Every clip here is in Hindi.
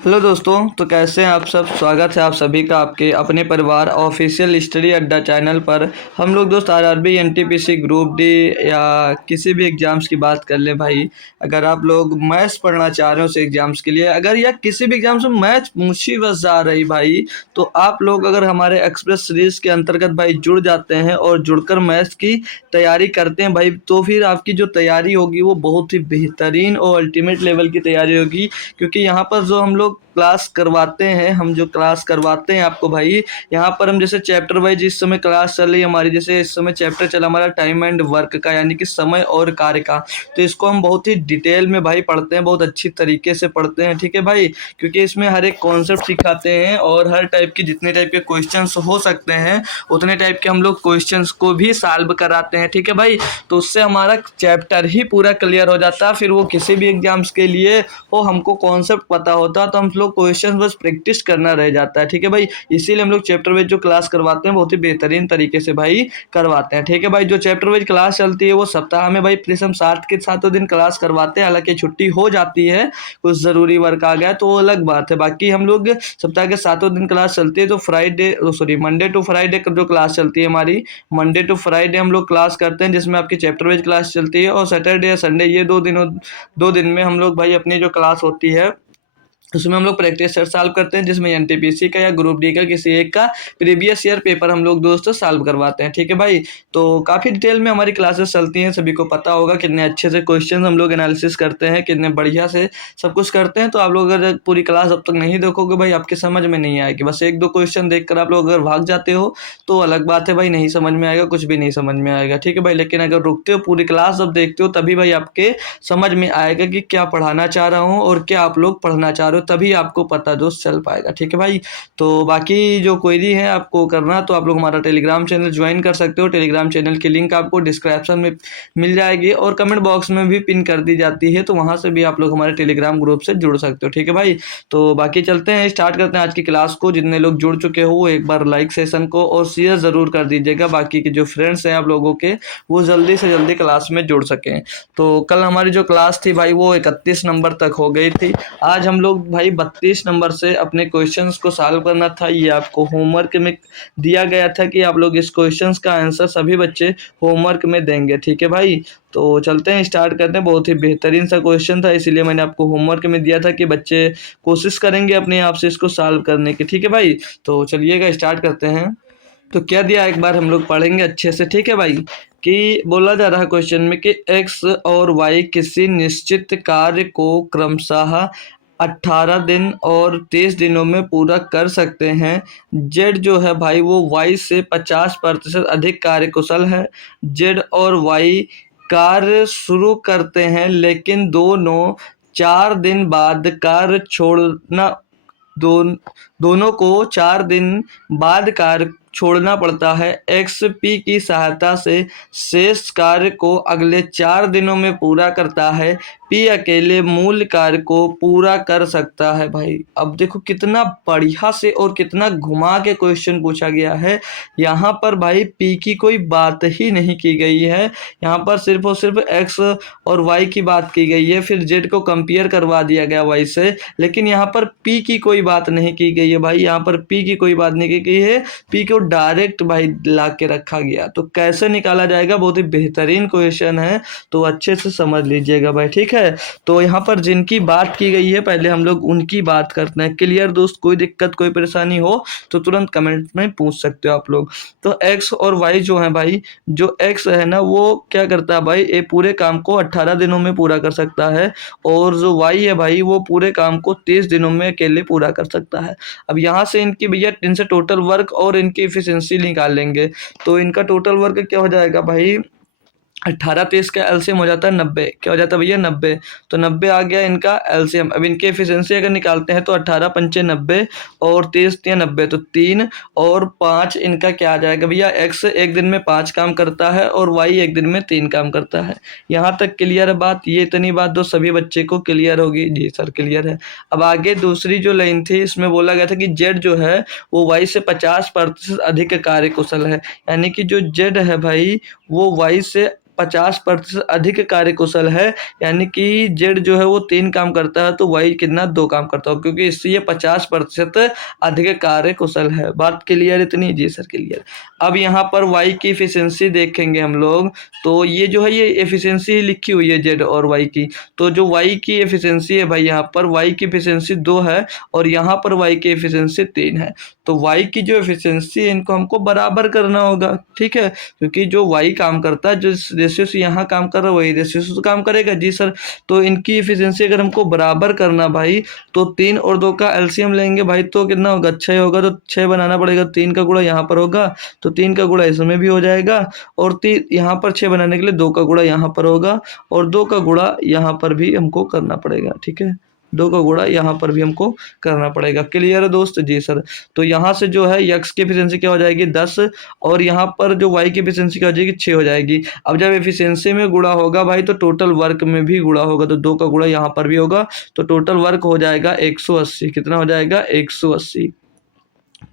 हेलो दोस्तों, तो कैसे हैं आप सब। स्वागत है आप सभी का आपके अपने परिवार ऑफिशियल स्टडी अड्डा चैनल पर। हम लोग दोस्त आरआरबी एनटीपीसी ग्रुप डी या किसी भी एग्ज़ाम्स की बात कर लें भाई। अगर आप लोग मैथ्स पढ़ना चाह रहे हो उस एग्ज़ाम्स के लिए, अगर या किसी भी एग्ज़ाम से मैथ्स पूछी बस जा रही भाई, तो आप लोग अगर हमारे एक्सप्रेस सीरीज़ के अंतर्गत भाई जुड़ जाते हैं और जुड़कर मैथ्स की तैयारी करते हैं भाई, तो फिर आपकी जो तैयारी होगी वो बहुत ही बेहतरीन और अल्टीमेट लेवल की तैयारी होगी। क्योंकि यहाँ पर जो हम लोग क्लास करवाते हैं, हम जो क्लास करवाते हैं आपको भाई, यहाँ पर हम जैसे चैप्टर वाइज इस समय क्लास चल रही है हमारी, जैसे इस समय चैप्टर चला हमारा टाइम एंड वर्क का, यानी कि समय और कार्य का। तो इसको हम बहुत ही डिटेल में भाई पढ़ते हैं, बहुत अच्छी तरीके से पढ़ते हैं, ठीक है भाई। क्योंकि इसमें हर एक कॉन्सेप्ट सिखाते हैं और हर टाइप की जितने टाइप के क्वेश्चंस हो सकते हैं उतने टाइप के हम लोग क्वेश्चंस को भी सॉल्व कराते हैं, ठीक है भाई। तो उससे हमारा चैप्टर ही पूरा क्लियर हो जाता है। फिर वो किसी भी एग्जाम्स के लिए हो, हमको कॉन्सेप्ट पता होता है तो हम लोग क्वेश्चन बस प्रैक्टिस करना रह जाता है, ठीक है भाई। इसीलिए हम लोग चैप्टर वाइज जो क्लास करवाते हैं बहुत ही बेहतरीन तरीके से भाई करवाते हैं, ठीक है भाई। जो चैप्टर वाइज क्लास चलती है वो सप्ताह में भाई प्लीज हम 7 के 7 दिन क्लास करवाते हैं। हालांकि छुट्टी हो जाती है, कुछ ज़रूरी वर्क आ गया तो वो अलग बात है। बाकी हम लोग सप्ताह के 7 दिन क्लास चलती है। तो मंडे टू फ्राइडे जो क्लास चलती है हमारी, मंडे टू फ्राइडे हम लोग क्लास करते हैं जिसमें आपकी चैप्टर वाइज क्लास चलती है। और सैटरडे या संडे ये 2 दिन में हम लोग भाई अपनी जो क्लास होती है उसमें हम लोग प्रैक्टिस सेट सॉल्व करते हैं, जिसमें एनटीपीसी का या ग्रुप डी का किसी एक का प्रीवियस ईयर पेपर हम लोग दोस्तों सॉल्व करवाते हैं, ठीक है भाई। तो काफ़ी डिटेल में हमारी क्लासेस चलती हैं, सभी को पता होगा कितने अच्छे से क्वेश्चन हम लोग एनालिसिस करते हैं, कितने बढ़िया से सब कुछ करते हैं। तो आप लोग अगर पूरी क्लास अब तक नहीं देखोगे भाई आपके समझ में नहीं आएगी। बस एक दो क्वेश्चन देख कर आप लोग अगर भाग जाते हो तो अलग बात है भाई, नहीं समझ में आएगा, कुछ भी नहीं समझ में आएगा, ठीक है भाई। लेकिन अगर रुकते हो पूरी क्लास जब देखते हो तभी भाई आपके समझ में आएगा कि क्या पढ़ाना चाह रहा हूँ और क्या आप लोग पढ़ना चाह रहे हो, तभी आपको पता दोस्त चल पाएगा, ठीक है भाई। तो बाकी जो क्वेरी है आपको करना तो आप लोग हमारा टेलीग्राम चैनल ज्वाइन कर सकते हो। टेलीग्राम चैनल की लिंक आपको डिस्क्रिप्शन में मिल जाएगी और कमेंट बॉक्स में भी पिन कर दी जाती है, तो वहाँ से भी आप लोग हमारे टेलीग्राम ग्रुप से जुड़ सकते हो, ठीक है भाई। तो बाकी चलते हैं, स्टार्ट करते हैं आज की क्लास को। जितने लोग जुड़ चुके हो वो एक बार लाइक सेशन को और शेयर ज़रूर कर दीजिएगा, बाकी के जो फ्रेंड्स हैं आप लोगों के वो जल्दी से जल्दी क्लास में जुड़ सकें। तो कल हमारी जो क्लास थी भाई वो 31 नंबर तक हो गई थी। आज हम लोग भाई 32 नंबर से अपने क्वेश्चंस को सॉल्व करना था। ये आपको होमवर्क में दिया गया था कि आप लोग इस क्वेश्चंस का आंसर सभी बच्चे होमवर्क में देंगे, ठीक है भाई। तो चलते हैं, स्टार्ट करते हैं। बहुत ही बेहतरीन सा क्वेश्चन था, इसीलिए मैंने आपको होमवर्क में दिया था कि बच्चे कोशिश करेंगे अपने आप से इसको सॉल्व करने की, ठीक है भाई। तो चलिएगा स्टार्ट करते हैं। तो क्या दिया एक बार हम लोग पढ़ेंगे अच्छे से, ठीक है भाई। कि बोला जा रहा है क्वेश्चन में कि एक्स और वाई किसी निश्चित कार्य को क्रमशः 18 दिन और 30 दिनों में पूरा कर सकते हैं। जेड जो है भाई वो वाई से 50% अधिक कार्यकुशल है। जेड और वाई कार्य शुरू करते हैं लेकिन दोनों 4 दिन बाद कार्य छोड़ना दोनों को 4 दिन बाद कार्य छोड़ना पड़ता है। एक्स पी की सहायता से शेष कार्य को अगले 4 दिनों में पूरा करता है। पी अकेले मूल कार्य को पूरा कर सकता है। भाई अब देखो कितना बढ़िया से और कितना घुमा के क्वेश्चन पूछा गया है। यहाँ पर भाई पी की कोई बात ही नहीं की गई है, यहाँ पर सिर्फ और सिर्फ एक्स और वाई की बात की गई है। फिर जेड को कंपेयर करवा दिया गया वाई से, लेकिन यहाँ पर पी की कोई बात नहीं की गई है भाई। यहाँ पर पी की कोई बात नहीं की गई है, पी को डायरेक्ट भाई ला के रखा गया। तो कैसे निकाला जाएगा, बहुत ही बेहतरीन क्वेश्चन है, तो अच्छे से समझ लीजिएगा भाई, ठीक है। तो यहाँ पर जिनकी बात की गई है पहले हम लोग उनकी बात करते हैं। क्लियर दोस्त, कोई दिक्कत कोई परेशानी हो तो तुरंत कमेंट में पूछ सकते हो आप लोग। तो एक्स और वाई जो है भाई, जो एक्स है ना वो क्या करता है भाई, ये पूरे काम को 18 दिनों में पूरा कर सकता है। और जो वाई है भाई वो पूरे काम को 30 दिनों में अकेले पूरा कर सकता है। अब यहाँ से इनकी भैया इनसे टोटल वर्क और इनकी एफिशिएंसी निकाल लेंगे। तो इनका टोटल वर्क क्या हो जाएगा भाई, 18 30 का एलसीएम हो जाता है 90। क्या हो जाता है भैया 90। तो 90 आ गया इनका एलसीएम। अब इनकी एफिशिएंसी अगर निकालते हैं तो 18 पंचे 90 और 30 या 90, तो 3 और 5 इनका क्या आ जाएगा भैया। एक्स एक दिन में 5 काम करता है और वाई एक दिन में 3 काम करता है। यहाँ तक क्लियर है बात, ये इतनी बात दो सभी बच्चे को क्लियर होगी। जी सर क्लियर है। अब आगे दूसरी जो लाइन थी इसमें बोला गया था कि जेड जो है वो वाई से 50% अधिक कार्यकुशल है। यानी कि जो जेड है भाई वो वाई से 50% अधिक कार्यकुशल है, यानी कि जेड जो है वो 3 काम करता है तो वाई कितना 2 काम करता हो, क्योंकि इससे ये 50% अधिक कार्यकुशल है। बात क्लियर इतनी? जी सर क्लियर। अब यहाँ पर वाई की एफिशिएंसी देखेंगे हम लोग, तो ये जो है ये एफिशिएंसी लिखी हुई है जेड और वाई की। तो जो वाई की एफिशिएंसी है भाई, यहाँ पर वाई की एफिशिएंसी 2 है और यहाँ पर वाई की एफिशिएंसी 3 है। तो वाई की जो एफिशिएंसी है इनको हमको बराबर करना होगा, ठीक है, क्योंकि जो वाई काम करता है जिस रेशियो से यहाँ काम कर रहा है वही रेशियो से काम करेगा। जी सर। तो इनकी एफिशिएंसी अगर हमको बराबर करना भाई, तो 3 और 2 का एलसीएम लेंगे भाई, तो कितना होगा 6 होगा, तो 6 बनाना पड़ेगा। 3 का गुणा यहाँ पर होगा तो 3 का गुणा इसमें भी हो जाएगा, और यहाँ पर 6 बनाने के लिए 2 का गुणा यहाँ पर होगा और 2 का गुणा यहाँ पर भी हमको करना पड़ेगा, ठीक है, 2 का गुणा यहाँ पर भी हमको करना पड़ेगा। क्लियर है दोस्त? जी सर। तो यहाँ से जो है यक्स की एफिशिएंसी क्या हो जाएगी 10, और यहाँ पर जो वाई की एफिशिएंसी क्या हो जाएगी 6 हो जाएगी। अब जब एफिशिएंसी में गुणा होगा भाई तो टोटल वर्क में भी गुणा होगा, तो 2 का गुणा यहाँ पर भी होगा, तो टोटल वर्क हो जाएगा 180। कितना हो जाएगा? 180।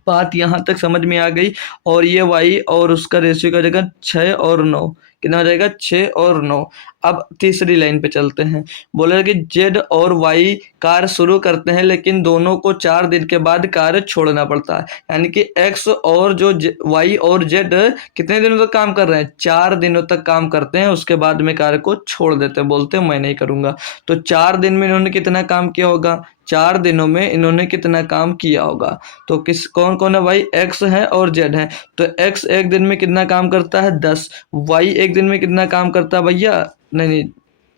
बात यहाँ तक समझ में आ गई। और ये वाई और उसका रेशियो क्या हो जाएगा 6 और 9, कितना हो जाएगा 6 और 9। अब तीसरी लाइन पे चलते हैं। बोला कि जेड और वाई कार्य शुरू करते हैं लेकिन दोनों को 4 दिन के बाद कार्य छोड़ना पड़ता है, यानी कि एक्स और जो वाई और जेड कितने दिनों तक काम कर रहे हैं? 4 दिनों तक काम करते हैं, उसके बाद में कार्य को छोड़ देते हैं, बोलते हैं मैं नहीं करूंगा। तो 4 दिन में इन्होंने कितना काम किया होगा? 4 दिनों में इन्होंने कितना काम किया होगा? तो कौन कौन है भाई? एक्स है और जेड है। तो एक्स एक दिन में कितना काम करता है? 10। वाई एक दिन में कितना काम करता है भैया? नहीं,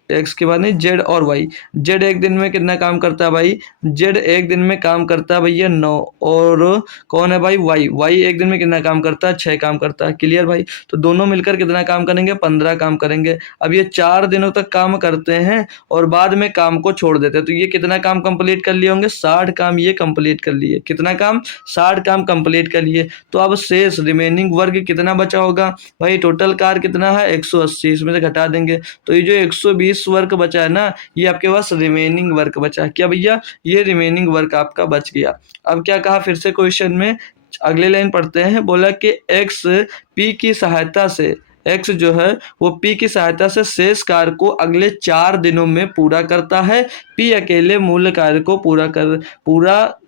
एक्स के बाद नहीं, जेड और वाई। जेड एक दिन में कितना काम करता है भाई? जेड एक दिन में काम करता है भैया 9। और कौन है भाई? वाई। वाई एक दिन में कितना काम करता है? 6 काम करता है। क्लियर भाई? तो दोनों मिलकर कितना काम करेंगे? 15 काम करेंगे। अब ये 4 दिनों तक काम करते हैं और बाद में काम को छोड़ देते हैं, तो ये कितना काम कंप्लीट कर लिए होंगे? 60 काम ये कंप्लीट कर लिए। कितना काम? 60 काम कंप्लीट कर लिए। तो अब शेष रिमेनिंग वर्क कितना बचा होगा भाई? टोटल कार्य कितना है? 180, इसमें से घटा देंगे तो ये जो 120 वर्क बचा है ना, ये आपके पास रिमेनिंग वर्क बचा है। क्या भैया? ये रिमेनिंग वर्क आपका बच गया। अब क्या कहा फिर से क्वेश्चन में, अगले लाइन पढ़ते हैं। बोला कि एक्स पी की सहायता से, एक्स जो है वो पी की सहायता से शेष कार्य को अगले 4 दिनों में पूरा करता है। पी अकेले मूल कार्य को पूरा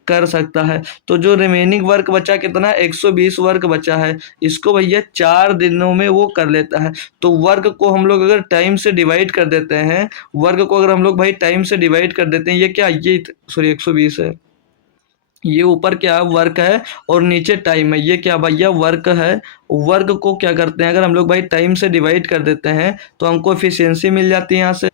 कर सकता है। तो जो रिमेनिंग वर्क बचा कितना? 120 वर्क बचा है, इसको भैया 4 दिनों में वो कर लेता है। तो वर्क को हम लोग अगर टाइम से डिवाइड कर देते हैं, वर्क को अगर हम लोग भाई टाइम से डिवाइड कर देते हैं, ये क्या, ये सॉरी 120 है, ये ऊपर क्या वर्क है और नीचे टाइम है, ये क्या भैया वर्क है। वर्क को क्या करते हैं, अगर हम लोग भाई टाइम से डिवाइड कर देते हैं तो हमको एफिशिएंसी मिल जाती है यहाँ से,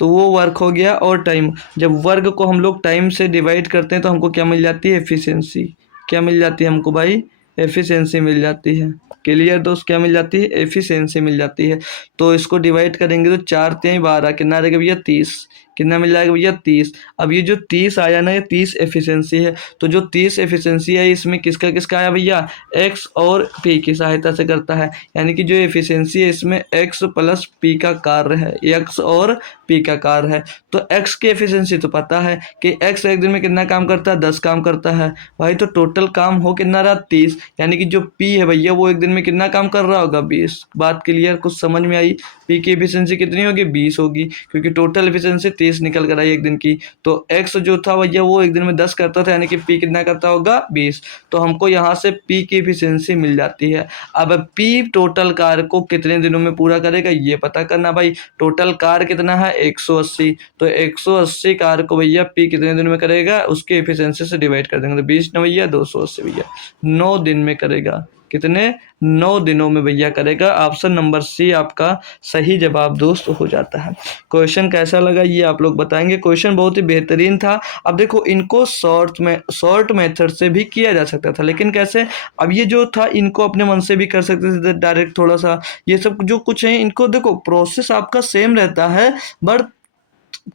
तो वो वर्क हो गया। और टाइम, जब वर्क को हम लोग टाइम से डिवाइड करते हैं तो हमको क्या मिल जाती है? एफिशिएंसी। क्या मिल जाती है हमको भाई? एफिशिएंसी मिल जाती है। क्लियर दोस्त? क्या मिल जाती है? एफिशिएंसी मिल जाती है। तो इसको डिवाइड करेंगे तो 4 3 12, कितना आ जाएगा भैया? 30। कितना मिल जाएगा भैया? 30। अब ये जो 30 आया ना, ये 30 एफिशिएंसी है। तो जो 30 एफिशिएंसी है इसमें किसका किसका आया भैया? एक्स और पी की सहायता से करता है, यानी कि जो एफिशिएंसी है इसमें एक्स प्लस पी का कार्य है, एक्स और पी का कार्य है। तो एक्स की एफिशिएंसी तो पता है कि एक्स एक दिन में कितना काम करता है? 10 काम करता है भाई। तो टोटल काम हो कितना रहा? 30। यानी कि जो पी है भैया वो एक दिन में कितना काम कर रहा होगा? 20। बात क्लियर? कुछ समझ में आई? पी की एफिशिएंसी कितनी होगी? 20 होगी, क्योंकि टोटल एफिशिएंसी 30 निकल कर आई एक दिन की। तो एक्स जो था भैया वो एक दिन में 10 करता था, यानी कि पी कितना करता होगा? 20। तो हमको यहाँ से पी की एफिशिएंसी मिल जाती है। अब पी टोटल कार्य को कितने दिनों में पूरा करेगा ये पता करना भाई। टोटल कार्य कितना है? 180। तो 180 कार्य को भैया पी कितने दिन में करेगा? उसके एफिशिएंसी से डिवाइड कर देंगे, तो 20 न भैया 280 भैया 9 दिन में करेगा। कितने? 9 दिनों में भैया करेगा। ऑप्शन नंबर सी आपका सही जवाब दोस्त हो जाता है। क्वेश्चन कैसा लगा ये आप लोग बताएंगे। क्वेश्चन बहुत ही बेहतरीन था। अब देखो इनको शॉर्ट मेथड से भी किया जा सकता था, लेकिन कैसे? अब ये जो था इनको अपने मन से भी कर सकते थे डायरेक्ट, थोड़ा सा ये सब जो कुछ है इनको देखो प्रोसेस आपका सेम रहता है, बट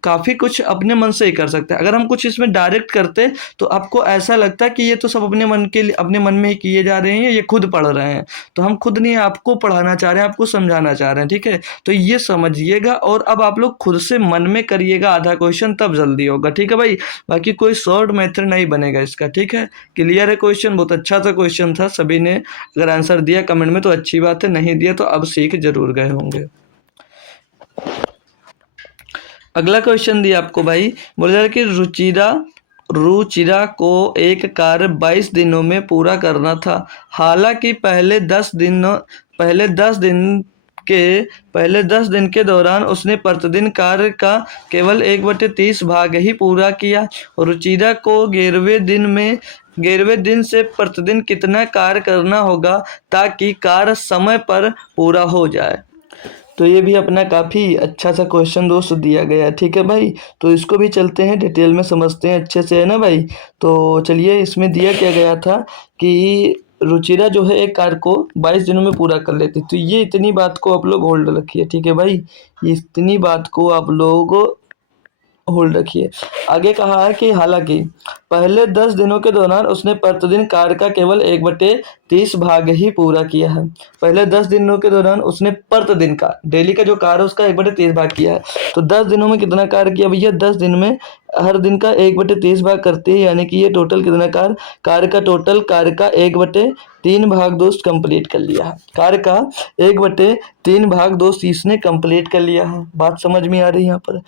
काफ़ी कुछ अपने मन से ही कर सकते हैं। अगर हम कुछ इसमें डायरेक्ट करते तो आपको ऐसा लगता है कि ये तो सब अपने मन के लिए, अपने मन में ही किए जा रहे हैं, ये खुद पढ़ रहे हैं। तो हम खुद नहीं, आपको पढ़ाना चाह रहे हैं, आपको समझाना चाह रहे हैं, ठीक है? तो ये समझिएगा और अब आप लोग खुद से मन में करिएगा आधा क्वेश्चन, तब जल्दी होगा, ठीक है भाई? बाकी कोई शॉर्ट मेथड नहीं बनेगा इसका, ठीक है? क्लियर है? क्वेश्चन बहुत अच्छा सा क्वेश्चन था, सभी ने अगर आंसर दिया कमेंट में तो अच्छी बात है, नहीं दिया तो अब सीख जरूर गए होंगे। अगला क्वेश्चन दिया आपको भाई, बोला जा रहा है कि रुचिरा को एक कार्य 22 दिनों में पूरा करना था। हालांकि के पहले 10 दिन के दौरान उसने प्रतिदिन कार्य का केवल 1/30 भाग ही पूरा किया। रुचिरा को 11वें दिन से प्रतिदिन कितना कार्य करना होगा ताकि कार्य समय पर पूरा हो जाए। तो ये भी अपना काफ़ी अच्छा सा क्वेश्चन दोस्त दिया गया है, ठीक है भाई। तो इसको भी चलते हैं डिटेल में समझते हैं अच्छे से, है ना भाई। तो चलिए, इसमें दिया क्या गया था कि रुचिरा जो है एक कार्य को 22 दिनों में पूरा कर लेती। तो ये इतनी बात को आप लोग होल्ड रखिए, ठीक है भाई। ये इतनी बात को आप लोग होल्ड रखिए। आगे कहा है कि हालांकि पहले 10 दिनों के दौरान उसने प्रतिदिन कार्य का केवल 1/30 भाग ही पूरा किया है। पहले 10 दिनों के दौरान उसने प्रतिदिन का, डेली का जो कार्य उसका 1/30 भाग किया है। तो 10 दिनों में कितना कार्य किया भैया? 10 दिन में हर दिन का 1/30 भाग करते हैं, यानी कि ये टोटल कितना कार्य का टोटल कार्य का 1/3 भाग दोस्त कंप्लीट कर लिया है। कार्य का 1/3 भाग दोस्त इसने कंप्लीट कर लिया है। बात समझ में आ रही है यहाँ पर?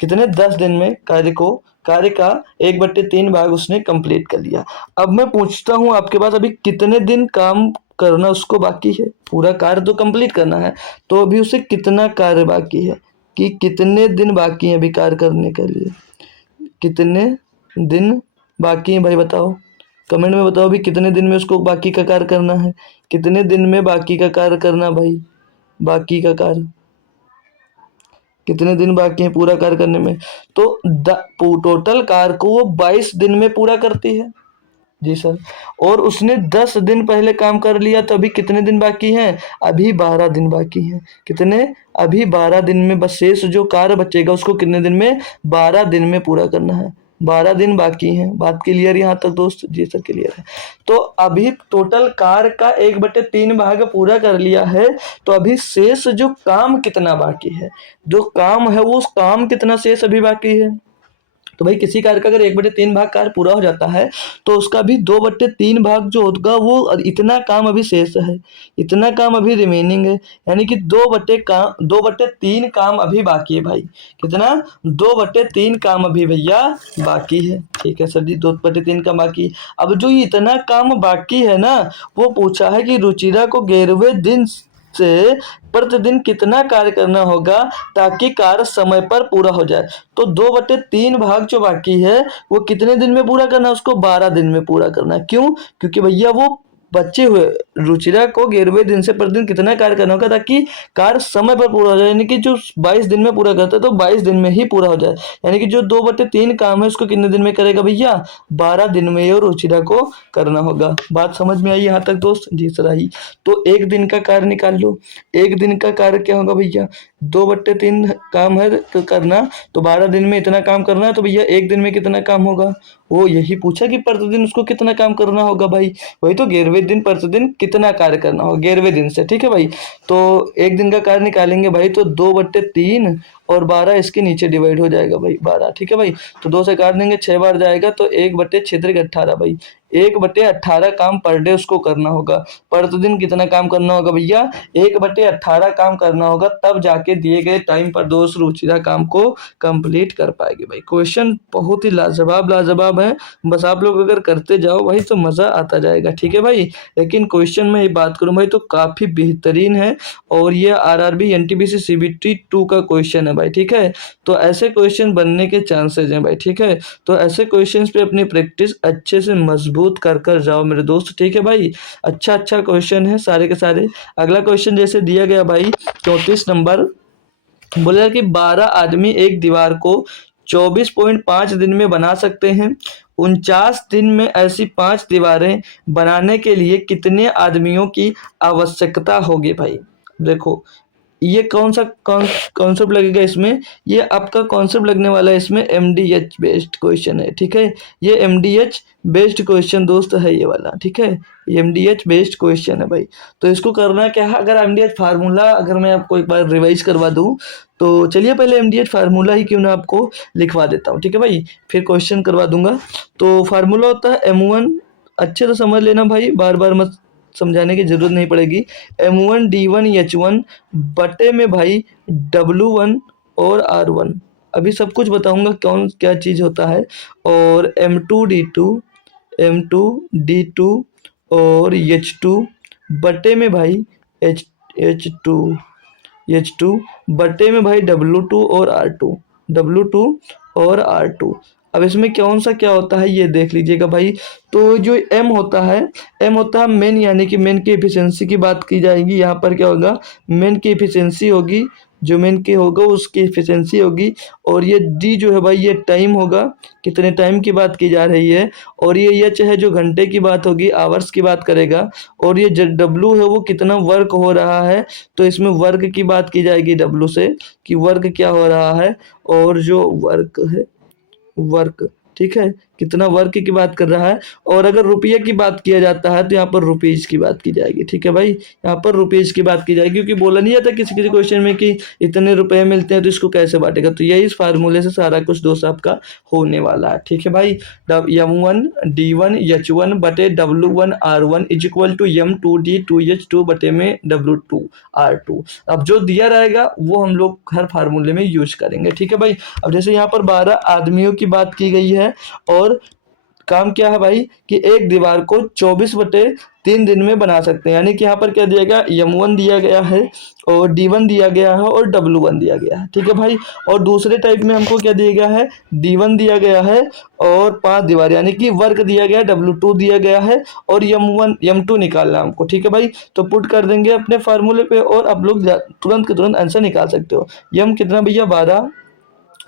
कितने 10 दिन में कार्य का 1/3 भाग उसने कंप्लीट कर लिया। अब मैं पूछता हूँ आपके पास, अभी कितने दिन काम करना उसको बाकी है? पूरा कार्य तो कंप्लीट करना है, तो अभी उसे कितना कार्य बाकी है, कि कितने दिन बाकी हैं अभी कार्य करने के लिए? कितने दिन बाकी हैं भाई, बताओ कमेंट में बताओ भी, कितने दिन में उसको बाकी का कार्य करना है? कितने दिन में बाकी का कार्य करना भाई? बाकी का कार्य कितने दिन बाकी हैं पूरा कार्य करने में? तो टोटल कार्य को वो 22 दिन में पूरा करती है। जी सर। और उसने 10 दिन पहले काम कर लिया, तो अभी कितने दिन बाकी हैं? अभी 12 दिन बाकी हैं। कितने? अभी 12 दिन में बस शेष जो कार्य बचेगा उसको कितने दिन में? 12 दिन में पूरा करना है। 12 दिन बाकी हैं। बात क्लियर यहाँ तक दोस्त? जी सर क्लियर है। तो अभी टोटल कार्य का 1/3 भाग पूरा कर लिया है, तो अभी शेष जो काम कितना बाकी है, जो काम है वो उस काम कितना शेष अभी बाकी है। तो भाई किसी कार्य का अगर 1/3 भाग कार्य पूरा हो जाता है, तो उसका भी 2/3 भाग जो होगा वो इतना काम अभी शेष है, इतना काम अभी रिमेनिंग है, यानी कि 2/3 काम अभी बाकी है भाई। कितना? 2/3 काम अभी भैया बाकी है। ठीक है सर जी, 2/3 काम बाकी है। अब जो ये इतना काम बाकी है ना, वो पूछा है कि रुचिरा को 11वें दिन से प्रतिदिन कितना कार्य करना होगा ताकि कार्य समय पर पूरा हो जाए। तो 2/3 भाग जो बाकी है वो कितने दिन में पूरा करना है? उसको 12 दिन में पूरा करना है। क्यों? क्योंकि भैया वो बचे हुए रुचिरा को 11वें दिन से प्रतिदिन कितना कार्य करना होगा ताकि कार्य समय पर पूरा हो जाए, यानी कि जो 22 दिन में पूरा करता है तो 22 दिन में ही पूरा हो जाए, यानी कि जो 2/3 काम है उसको कितने दिन में करेगा भैया? 12 दिन में ये रुचिरा को करना होगा। बात समझ में आई यहाँ तक दोस्त? जी सर आई। तो एक दिन का कार्य निकाल लो। एक दिन का कार्य क्या होगा भैया? 2/3 काम है तो करना, तो 12 दिन में इतना काम करना है, तो भैया एक दिन में कितना काम होगा? वो यही पूछा कि प्रतिदिन उसको कितना काम करना होगा भाई, वही तो 11वें दिन प्रतिदिन कितना कार्य करना होगा 11वें दिन से। ठीक है भाई। तो एक दिन का कार्य निकालेंगे भाई, तो 2/3 और 12 इसके नीचे डिवाइड हो जाएगा भाई 12। ठीक है भाई। तो 2 से काट देंगे, 6 बार जाएगा, तो 1/6 18 भाई। 1/18 काम पर डे उसको करना होगा। प्रतिदिन कितना काम करना होगा भैया? 1/18 काम करना होगा, तब जाके दिए गए टाइम पर दोस्त रुचिरा काम को कंप्लीट कर पाएगी भाई। क्वेश्चन बहुत ही लाजवाब है। बस आप लोग अगर करते जाओ भाई तो मज़ा आता जाएगा। ठीक है भाई। लेकिन क्वेश्चन में ये बात करूँ भाई तो काफ़ी बेहतरीन है, और ये आरआरबी एनटीपीसी सीबीटी 2 का क्वेश्चन है भाई। ठीक है। तो ऐसे क्वेश्चन बनने के चांसेस हैं भाई। ठीक है। तो ऐसे क्वेश्चन पे अपनी प्रैक्टिस अच्छे से मजबूत कर जाओ मेरे दोस्त। ठीक है भाई। अच्छा क्वेश्चन है सारे के सारे। अगला क्वेश्चन जैसे दिया गया भाई 34 नंबर, बोला कि 12 आदमी एक दीवार को 24.5 दिन में बना सकते हैं। 49 दिन में ऐसी 5 दीवारें बनाने के लिए कितने आदमियों की आवश्यकता होगी भाई? देखो, ये कौन सा कॉन्सेप्ट लगेगा इसमें? ये आपका कॉन्सेप्ट लगने वाला है इसमें एमडीएच बेस्ड क्वेश्चन है। ठीक है। ये एमडीएच बेस्ड क्वेश्चन दोस्त है ये वाला। ठीक है। ये एमडीएच बेस्ड क्वेश्चन है भाई। तो इसको करना क्या है, अगर एमडीएच फार्मूला अगर मैं आपको एक बार रिवाइज करवा दूं, तो चलिए पहले एमडीएच फार्मूला ही क्यों ना आपको लिखवा देता हूँ। ठीक है भाई। फिर क्वेश्चन करवा दूंगा। तो फार्मूला होता है M1, अच्छे से समझ लेना भाई, बार बार मत समझाने की ज़रूरत नहीं पड़ेगी। M1 D1 H1 बटे में भाई W1 और R1, अभी सब कुछ बताऊंगा कौन क्या चीज़ होता है। और M2 D2 और H2 बटे में भाई H2 बटे में भाई W2 और R2। अब इसमें कौन सा क्या होता है ये देख लीजिएगा भाई। तो जो M होता है मेन, यानी कि मेन की एफिशिएंसी की बात की जाएगी। यहाँ पर क्या होगा, मेन की एफिशिएंसी होगी, जो मेन की होगा उसकी एफिशिएंसी होगी। और ये डी जो है भाई ये टाइम होगा, कितने टाइम की बात की जा रही है। और ये एच है जो घंटे की बात होगी, आवर्स की बात करेगा। और ये डब्लू है वो कितना वर्क हो रहा है, तो इसमें वर्क की बात की जाएगी डब्लू से कि वर्क क्या हो रहा है। और जो वर्क है, वर्क ठीक है, कितना वर्क की बात कर रहा है। और अगर रुपये की बात किया जाता है तो यहाँ पर रुपीज की बात की जाएगी। ठीक है भाई, यहाँ पर रुपीज की बात की जाएगी, क्योंकि बोला नहीं जाता किसी किसी क्वेश्चन में कि इतने रुपए मिलते हैं तो इसको कैसे बांटेगा। तो यही इस फार्मूले से सारा कुछ दोस्त आपका होने वाला है। ठीक है भाई, M1 D1 H1 बटे W1 R1 is equal to M2D2H2 बटे में W2 R2। अब जो दिया रहेगा वो हम लोग हर फार्मूले में यूज करेंगे। ठीक है भाई, अब जैसे यहाँ पर 12 आदमियों की बात की गई है, और काम क्या है भाई कि एक दीवार को 24/3 दिन में बना सकते हैं। यानी कि यहाँ पर क्या दिया गया, M1 दिया गया है और D1 दिया गया है और W1 दिया गया है। ठीक है भाई, और दूसरे टाइप में हमको क्या दिया गया है, D1 दिया गया है और 5 दीवार यानी कि वर्क दिया गया है, W2 दिया गया है और M1 M2 निकालना हमको। ठीक है भाई, तो पुट कर देंगे अपने फार्मूले पे और आप लोग तुरंत के तुरंत आंसर निकाल सकते हो। M कितना भैया 12,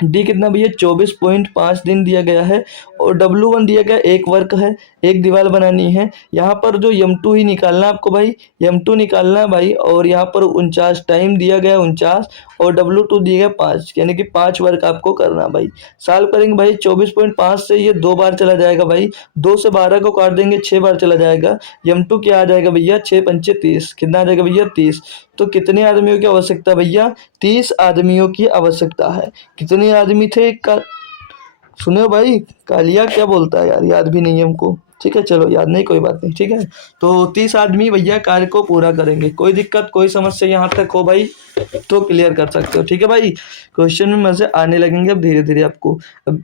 डी कितना भैया 24.5 दिन दिया गया है और W1 दिया गया एक वर्क है, एक दीवार बनानी है। यहाँ पर जो M2 ही निकालना आपको भाई, M2 निकालना है भाई। और यहाँ पर 49 टाइम दिया गया 49 और W2 दिया गया 5, यानी कि 5 वर्क आपको करना भाई। सॉल्व करेंगे भाई, 24.5 से ये 2 बार चला जाएगा भाई, 2 से 12 को काट देंगे 6 बार चला जाएगा। M2 क्या आ जाएगा भैया 6 पंचे 30, कितना आ जाएगा भैया 30। तो कितने आदमियों की आवश्यकता भैया, 30 आदमियों की आवश्यकता है। कितने आदमी थे सुनो भाई, कालिया क्या बोलता है यार, याद भी नहीं है हमको। ठीक है चलो, याद नहीं कोई बात नहीं। ठीक है, तो 30 आदमी भैया कार्य को पूरा करेंगे। कोई दिक्कत कोई समस्या यहाँ तक हो भाई तो क्लियर कर सकते हो। ठीक है भाई, क्वेश्चन में मजे आने लगेंगे अब धीरे धीरे आपको। अब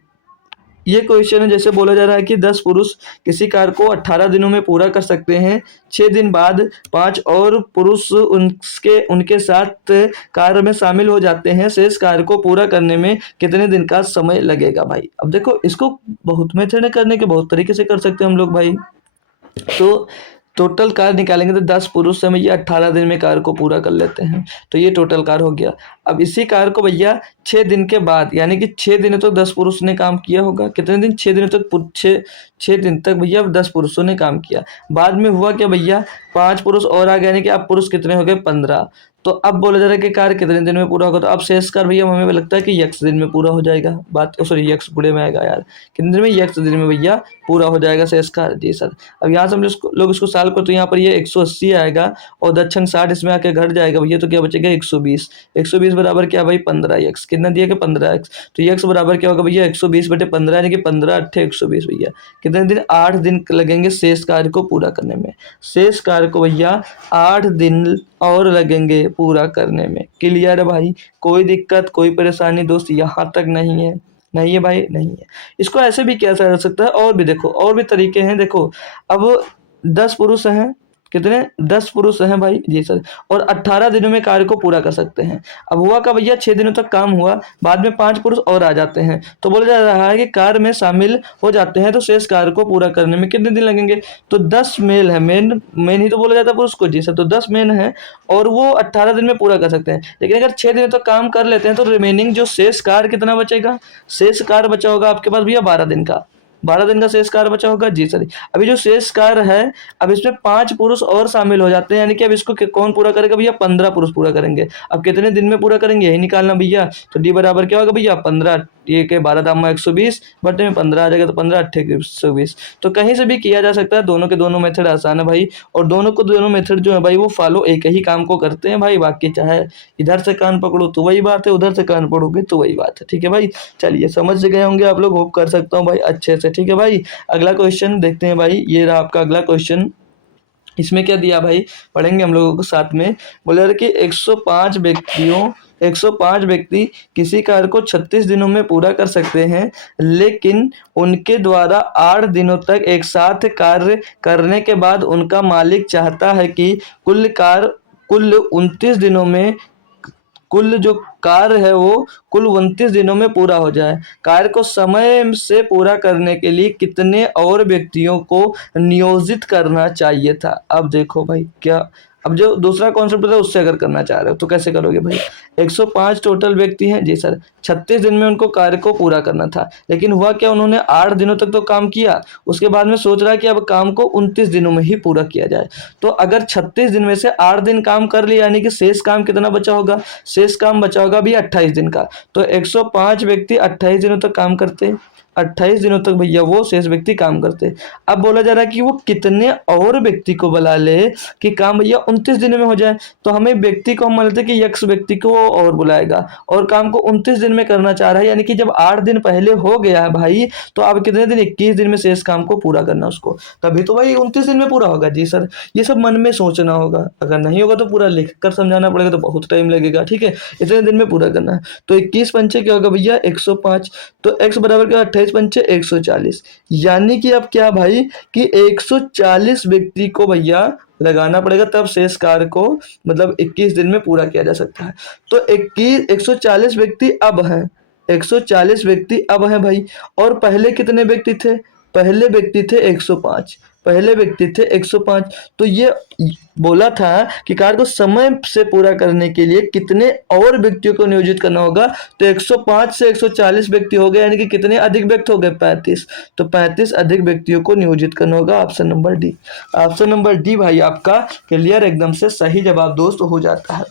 ये क्वेश्चन है, जैसे बोला जा रहा है कि 10 पुरुष किसी कार्य को 18 दिनों में पूरा कर सकते हैं। 6 दिन बाद 5 और पुरुष उनके साथ कार्य में शामिल हो जाते हैं। शेष कार्य को पूरा करने में कितने दिन का समय लगेगा भाई। अब देखो, इसको बहुत मेथड करने के बहुत तरीके से कर सकते हैं हम लोग भाई। तो टोटल कार्य निकालेंगे तो 10 पुरुष से भैया 18 दिन में कार्य को पूरा कर लेते हैं, तो ये टोटल कार्य हो गया। अब इसी कार्य को भैया 6 दिन के बाद, यानी कि 6 दिनों तक 10 पुरुष ने काम किया होगा। कितने दिन, 6 दिनों तक, 6 दिन तक भैया 10 पुरुषों ने काम किया। बाद में हुआ क्या भैया, 5 पुरुष और आ गए, यानी कि अब पुरुष कितने हो गए 15। तो अब बोला जा रहा है कि कार्य कितने दिन में पूरा होगा। तो अब शेष कार्य भैया हमें लगता है कि x दिन में पूरा हो जाएगा। बात सॉरी x बुढ़े में आएगा यार, कितने दिन में, x दिन में भैया पूरा हो जाएगा शेष कार्य। जी सर, अब यहाँ से हम लोग इसको सॉल्व कर, तो यहाँ पर ये 180 आएगा और दक्षिण 60 इसमें आके घट जाएगा भैया, तो क्या बचेगा 120। 120 बराबर क्या भाई 15x, कितना दिया गया 15x। तो x बराबर क्या होगा भैया 120/15, यानी कि 15 × 8 120 भैया। कितने दिन, 8 दिन लगेंगे शेष कार्य को पूरा करने में। शेष कार्य को भैया 8 दिन और लगेंगे पूरा करने में। क्लियर है भाई, कोई दिक्कत कोई परेशानी दोस्त यहाँ तक नहीं है? नहीं है भाई, नहीं है। इसको ऐसे भी किया जा सकता है, और भी देखो, और भी तरीके हैं। देखो, अब 10 पुरुष हैं, कितने, 10 पुरुष हैं भाई। जी सर, और 18 दिनों में कार्य को पूरा कर सकते हैं। अब हुआ का भैया 6 दिनों तक काम हुआ, बाद में 5 पुरुष और आ जाते हैं, तो बोला जा रहा है कि कार्य में शामिल हो जाते हैं, तो शेष कार्य को पूरा करने में कितने दिन लगेंगे। तो 10 मेल है, मेन ही तो बोला जाता है पुरुष को। जी सर, तो 10 मेन है और वो 18 दिन में पूरा कर सकते हैं। लेकिन अगर 6 दिनों तक काम कर लेते हैं तो रिमेनिंग जो शेष कार्य कितना बचेगा, शेष कार्य बचा होगा आपके पास भैया 12 दिन का। 12 दिन का शेष कार्य बचा होगा। जी सर, अभी जो शेष कार्य है, अब इसमें 5 पुरुष और शामिल हो जाते हैं, यानी कि अब इसको कौन पूरा करेगा भैया, 15 पुरुष पूरा करेंगे। अब कितने दिन में पूरा करेंगे यही निकालना भैया। तो डी बराबर क्या होगा भैया 15, ये के 12 दामा 120 बटे में 15 आ जाएगा, तो 15 8 120। तो कहीं से भी किया जा सकता है, दोनों के दोनों मेथड आसान है भाई। और दोनों मेथड जो है भाई वो फॉलो एक ही काम को करते हैं भाई। बाकी चाहे इधर से कान पकड़ो तो वही बात है, उधर से कान पकड़ोगे तो वही बात है। ठीक है भाई, चलिए समझ गए होंगे आप लोग, होप कर सकता हूँ भाई अच्छे से। ठीक है भाई, अगला क्वेश्चन देखते हैं भाई। ये रहा आपका अगला क्वेश्चन। इसमें क्या दिया भाई, पढ़ेंगे हम लोगों को साथ में। बोले यार कि 105 व्यक्ति किसी कार्य को 36 दिनों में पूरा कर सकते हैं, लेकिन उनके द्वारा 8 दिनों तक एक साथ कार्य करने के बाद उनका मालिक चाहता है कि कुल 29 दिनों में कुल जो कार्य है वो कुल 29 दिनों में पूरा हो जाए। कार्य को समय से पूरा करने के लिए कितने और व्यक्तियों को नियोजित करना चाहिए था। अब देखो भाई क्या, अब जो दूसरा कॉन्सेप्ट है उससे अगर करना चाह रहे हो तो कैसे करोगे भाई। 105 टोटल व्यक्ति हैं जी सर, 36 दिन में उनको कार्य को पूरा करना था, लेकिन हुआ क्या, उन्होंने 8 दिनों तक तो काम किया, उसके बाद में सोच रहा है कि अब काम को 29 दिनों में ही पूरा किया जाए। तो अगर 36 दिन में से 8 दिन काम कर लिया, यानी कि शेष काम कितना बचा होगा, शेष काम बचा होगा भी 28 दिन का। तो 105 व्यक्ति 28 दिनों तक काम करते, 28 दिनों तक भैया वो शेष व्यक्ति काम करते। अब बोला जा रहा है कि वो कितने और व्यक्ति को बुला ले कि काम भैया 29 दिन में हो जाए। तो हमें व्यक्ति को हम मान लेते हैं कि यक्स व्यक्ति को और बुलाएगा और काम को 29 दिन में करना चाह रहा है, यानी कि जब 8 दिन पहले हो गया है भाई, तो अब कितने दिन, 21 दिन में शेष काम को पूरा करना उसको, तभी तो भाई 29 दिन में पूरा होगा। जी सर, ये सब मन में सोचना होगा, अगर नहीं होगा तो पूरा लिख कर समझाना पड़ेगा, तो बहुत टाइम लगेगा। ठीक है, इतने दिन में पूरा करना है। तो 21 पंचे क्या होगा भैया, 105। तो x बराबर क्या, 28 पंचे 140, यानी कि अब क्या भाई कि 140 व्यक्ति को भैया लगाना पड़ेगा, तब शेष कार्य को मतलब 21 दिन में पूरा किया जा सकता है। तो 140 व्यक्ति अब हैं, 140 व्यक्ति अब हैं भाई। और पहले कितने व्यक्ति थे, पहले व्यक्ति थे 105, पहले व्यक्ति थे 105। तो ये बोला था कि कार्य को समय से पूरा करने के लिए कितने और व्यक्तियों को नियोजित करना होगा। तो 105 से 140 व्यक्ति हो गए, यानी कि कितने अधिक व्यक्ति हो गए, 35। तो 35 अधिक व्यक्तियों को नियोजित करना होगा। Option number D, option number D भाई आपका क्लियर, एकदम से सही जवाब दोस्त हो जाता है।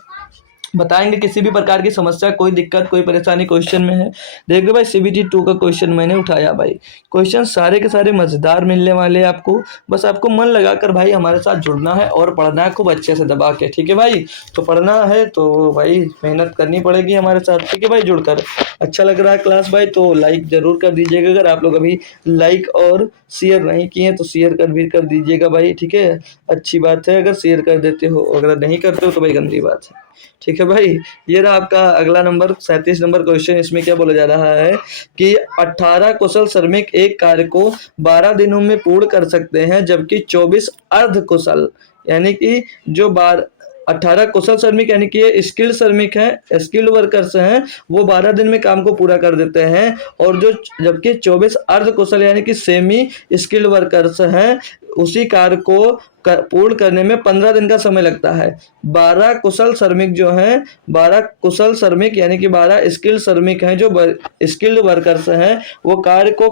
बताएंगे किसी भी प्रकार की समस्या, कोई दिक्कत, कोई परेशानी क्वेश्चन में है। देखो भाई CBT 2 का क्वेश्चन मैंने उठाया भाई, क्वेश्चन सारे के सारे मजेदार मिलने वाले हैं आपको। बस आपको मन लगाकर भाई हमारे साथ जुड़ना है और पढ़ना है खूब अच्छे से दबा के। ठीक है भाई, तो पढ़ना है तो भाई मेहनत करनी पड़ेगी हमारे साथ। ठीक है भाई, जुड़कर अच्छा लग रहा है क्लास भाई तो लाइक जरूर कर दीजिएगा। अगर आप लोग अभी लाइक और शेयर नहीं किए तो शेयर कर दीजिएगा भाई। ठीक है, अच्छी बात है अगर शेयर कर देते हो, अगर नहीं करते हो तो भाई गंदी बात है। ठीक है भाई, ये रहा आपका अगला नंबर 37 नंबर क्वेश्चन। इसमें क्या बोला जा रहा है कि 18 कुशल श्रमिक एक कार्य को 12 दिनों में पूर्ण कर सकते हैं, जबकि 24 अर्ध कुशल यानी कि जो 18 कुशल श्रमिक यानी कि ये स्किल्ड श्रमिक हैं, स्किल्ड वर्कर्स हैं, वो 12 दिन में काम को पूरा कर देते हैं। और जो जबकि 24 अर्ध कुशल यानी कि सेमी स्किल्ड वर्कर्स हैं, उसी कार्य को पूर्ण करने में 15 दिन का समय लगता है। 12 कुशल श्रमिक जो हैं, 12 कुशल श्रमिक यानी कि 12 स्किल्ड श्रमिक हैं, जो स्किल्ड वर्कर्स हैं, वो कार्य को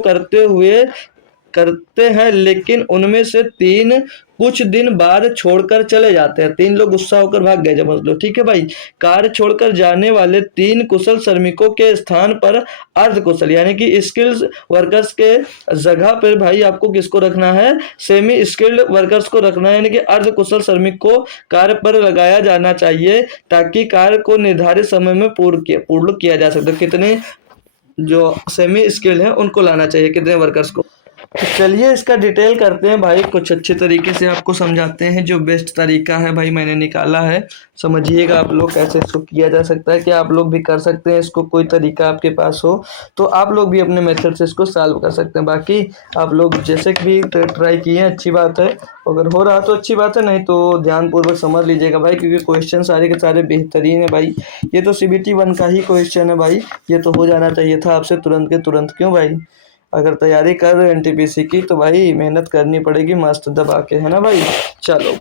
करते हैं, लेकिन उनमें से 3 कुछ दिन बाद छोड़कर चले जाते हैं। 3 लोग गुस्सा होकर भाग गए, समझ लो। ठीक है भाई, कार्य छोड़कर जाने वाले 3 कुशल श्रमिकों के स्थान पर अर्ध कुशल यानी कि स्किल्ड वर्कर्स के जगह पर भाई आपको किसको रखना है, सेमी स्किल्ड वर्कर्स को रखना है, यानी कि अर्ध कुशल श्रमिक को कार्य पर लगाया जाना चाहिए, ताकि कार्य को निर्धारित समय में पूर्ण किया जा सकता है। कितने जो सेमी स्किल्ड हैं उनको लाना चाहिए, कितने वर्कर्स को। तो चलिए इसका डिटेल करते हैं भाई, कुछ अच्छे तरीके से आपको समझाते हैं। जो बेस्ट तरीका है भाई मैंने निकाला है, समझिएगा आप लोग कैसे इसको किया जा सकता है। कि आप लोग भी कर सकते हैं इसको, कोई तरीका आपके पास हो तो आप लोग भी अपने मेथड से इसको सॉल्व कर सकते हैं। बाकी आप लोग जैसे भी ट्राई किए हैं अच्छी बात है, अगर हो रहा तो अच्छी बात है, नहीं तो ध्यानपूर्वक समझ लीजिएगा भाई, क्योंकि क्वेश्चन सारे के सारे बेहतरीन है भाई। ये तो CBT 1 का ही क्वेश्चन है भाई, ये तो हो जाना चाहिए था आपसे तुरंत के तुरंत। क्यों भाई, अगर तैयारी कर रहे हो NTPC की तो भाई मेहनत करनी पड़ेगी मस्त दबा के, है ना भाई। चलो,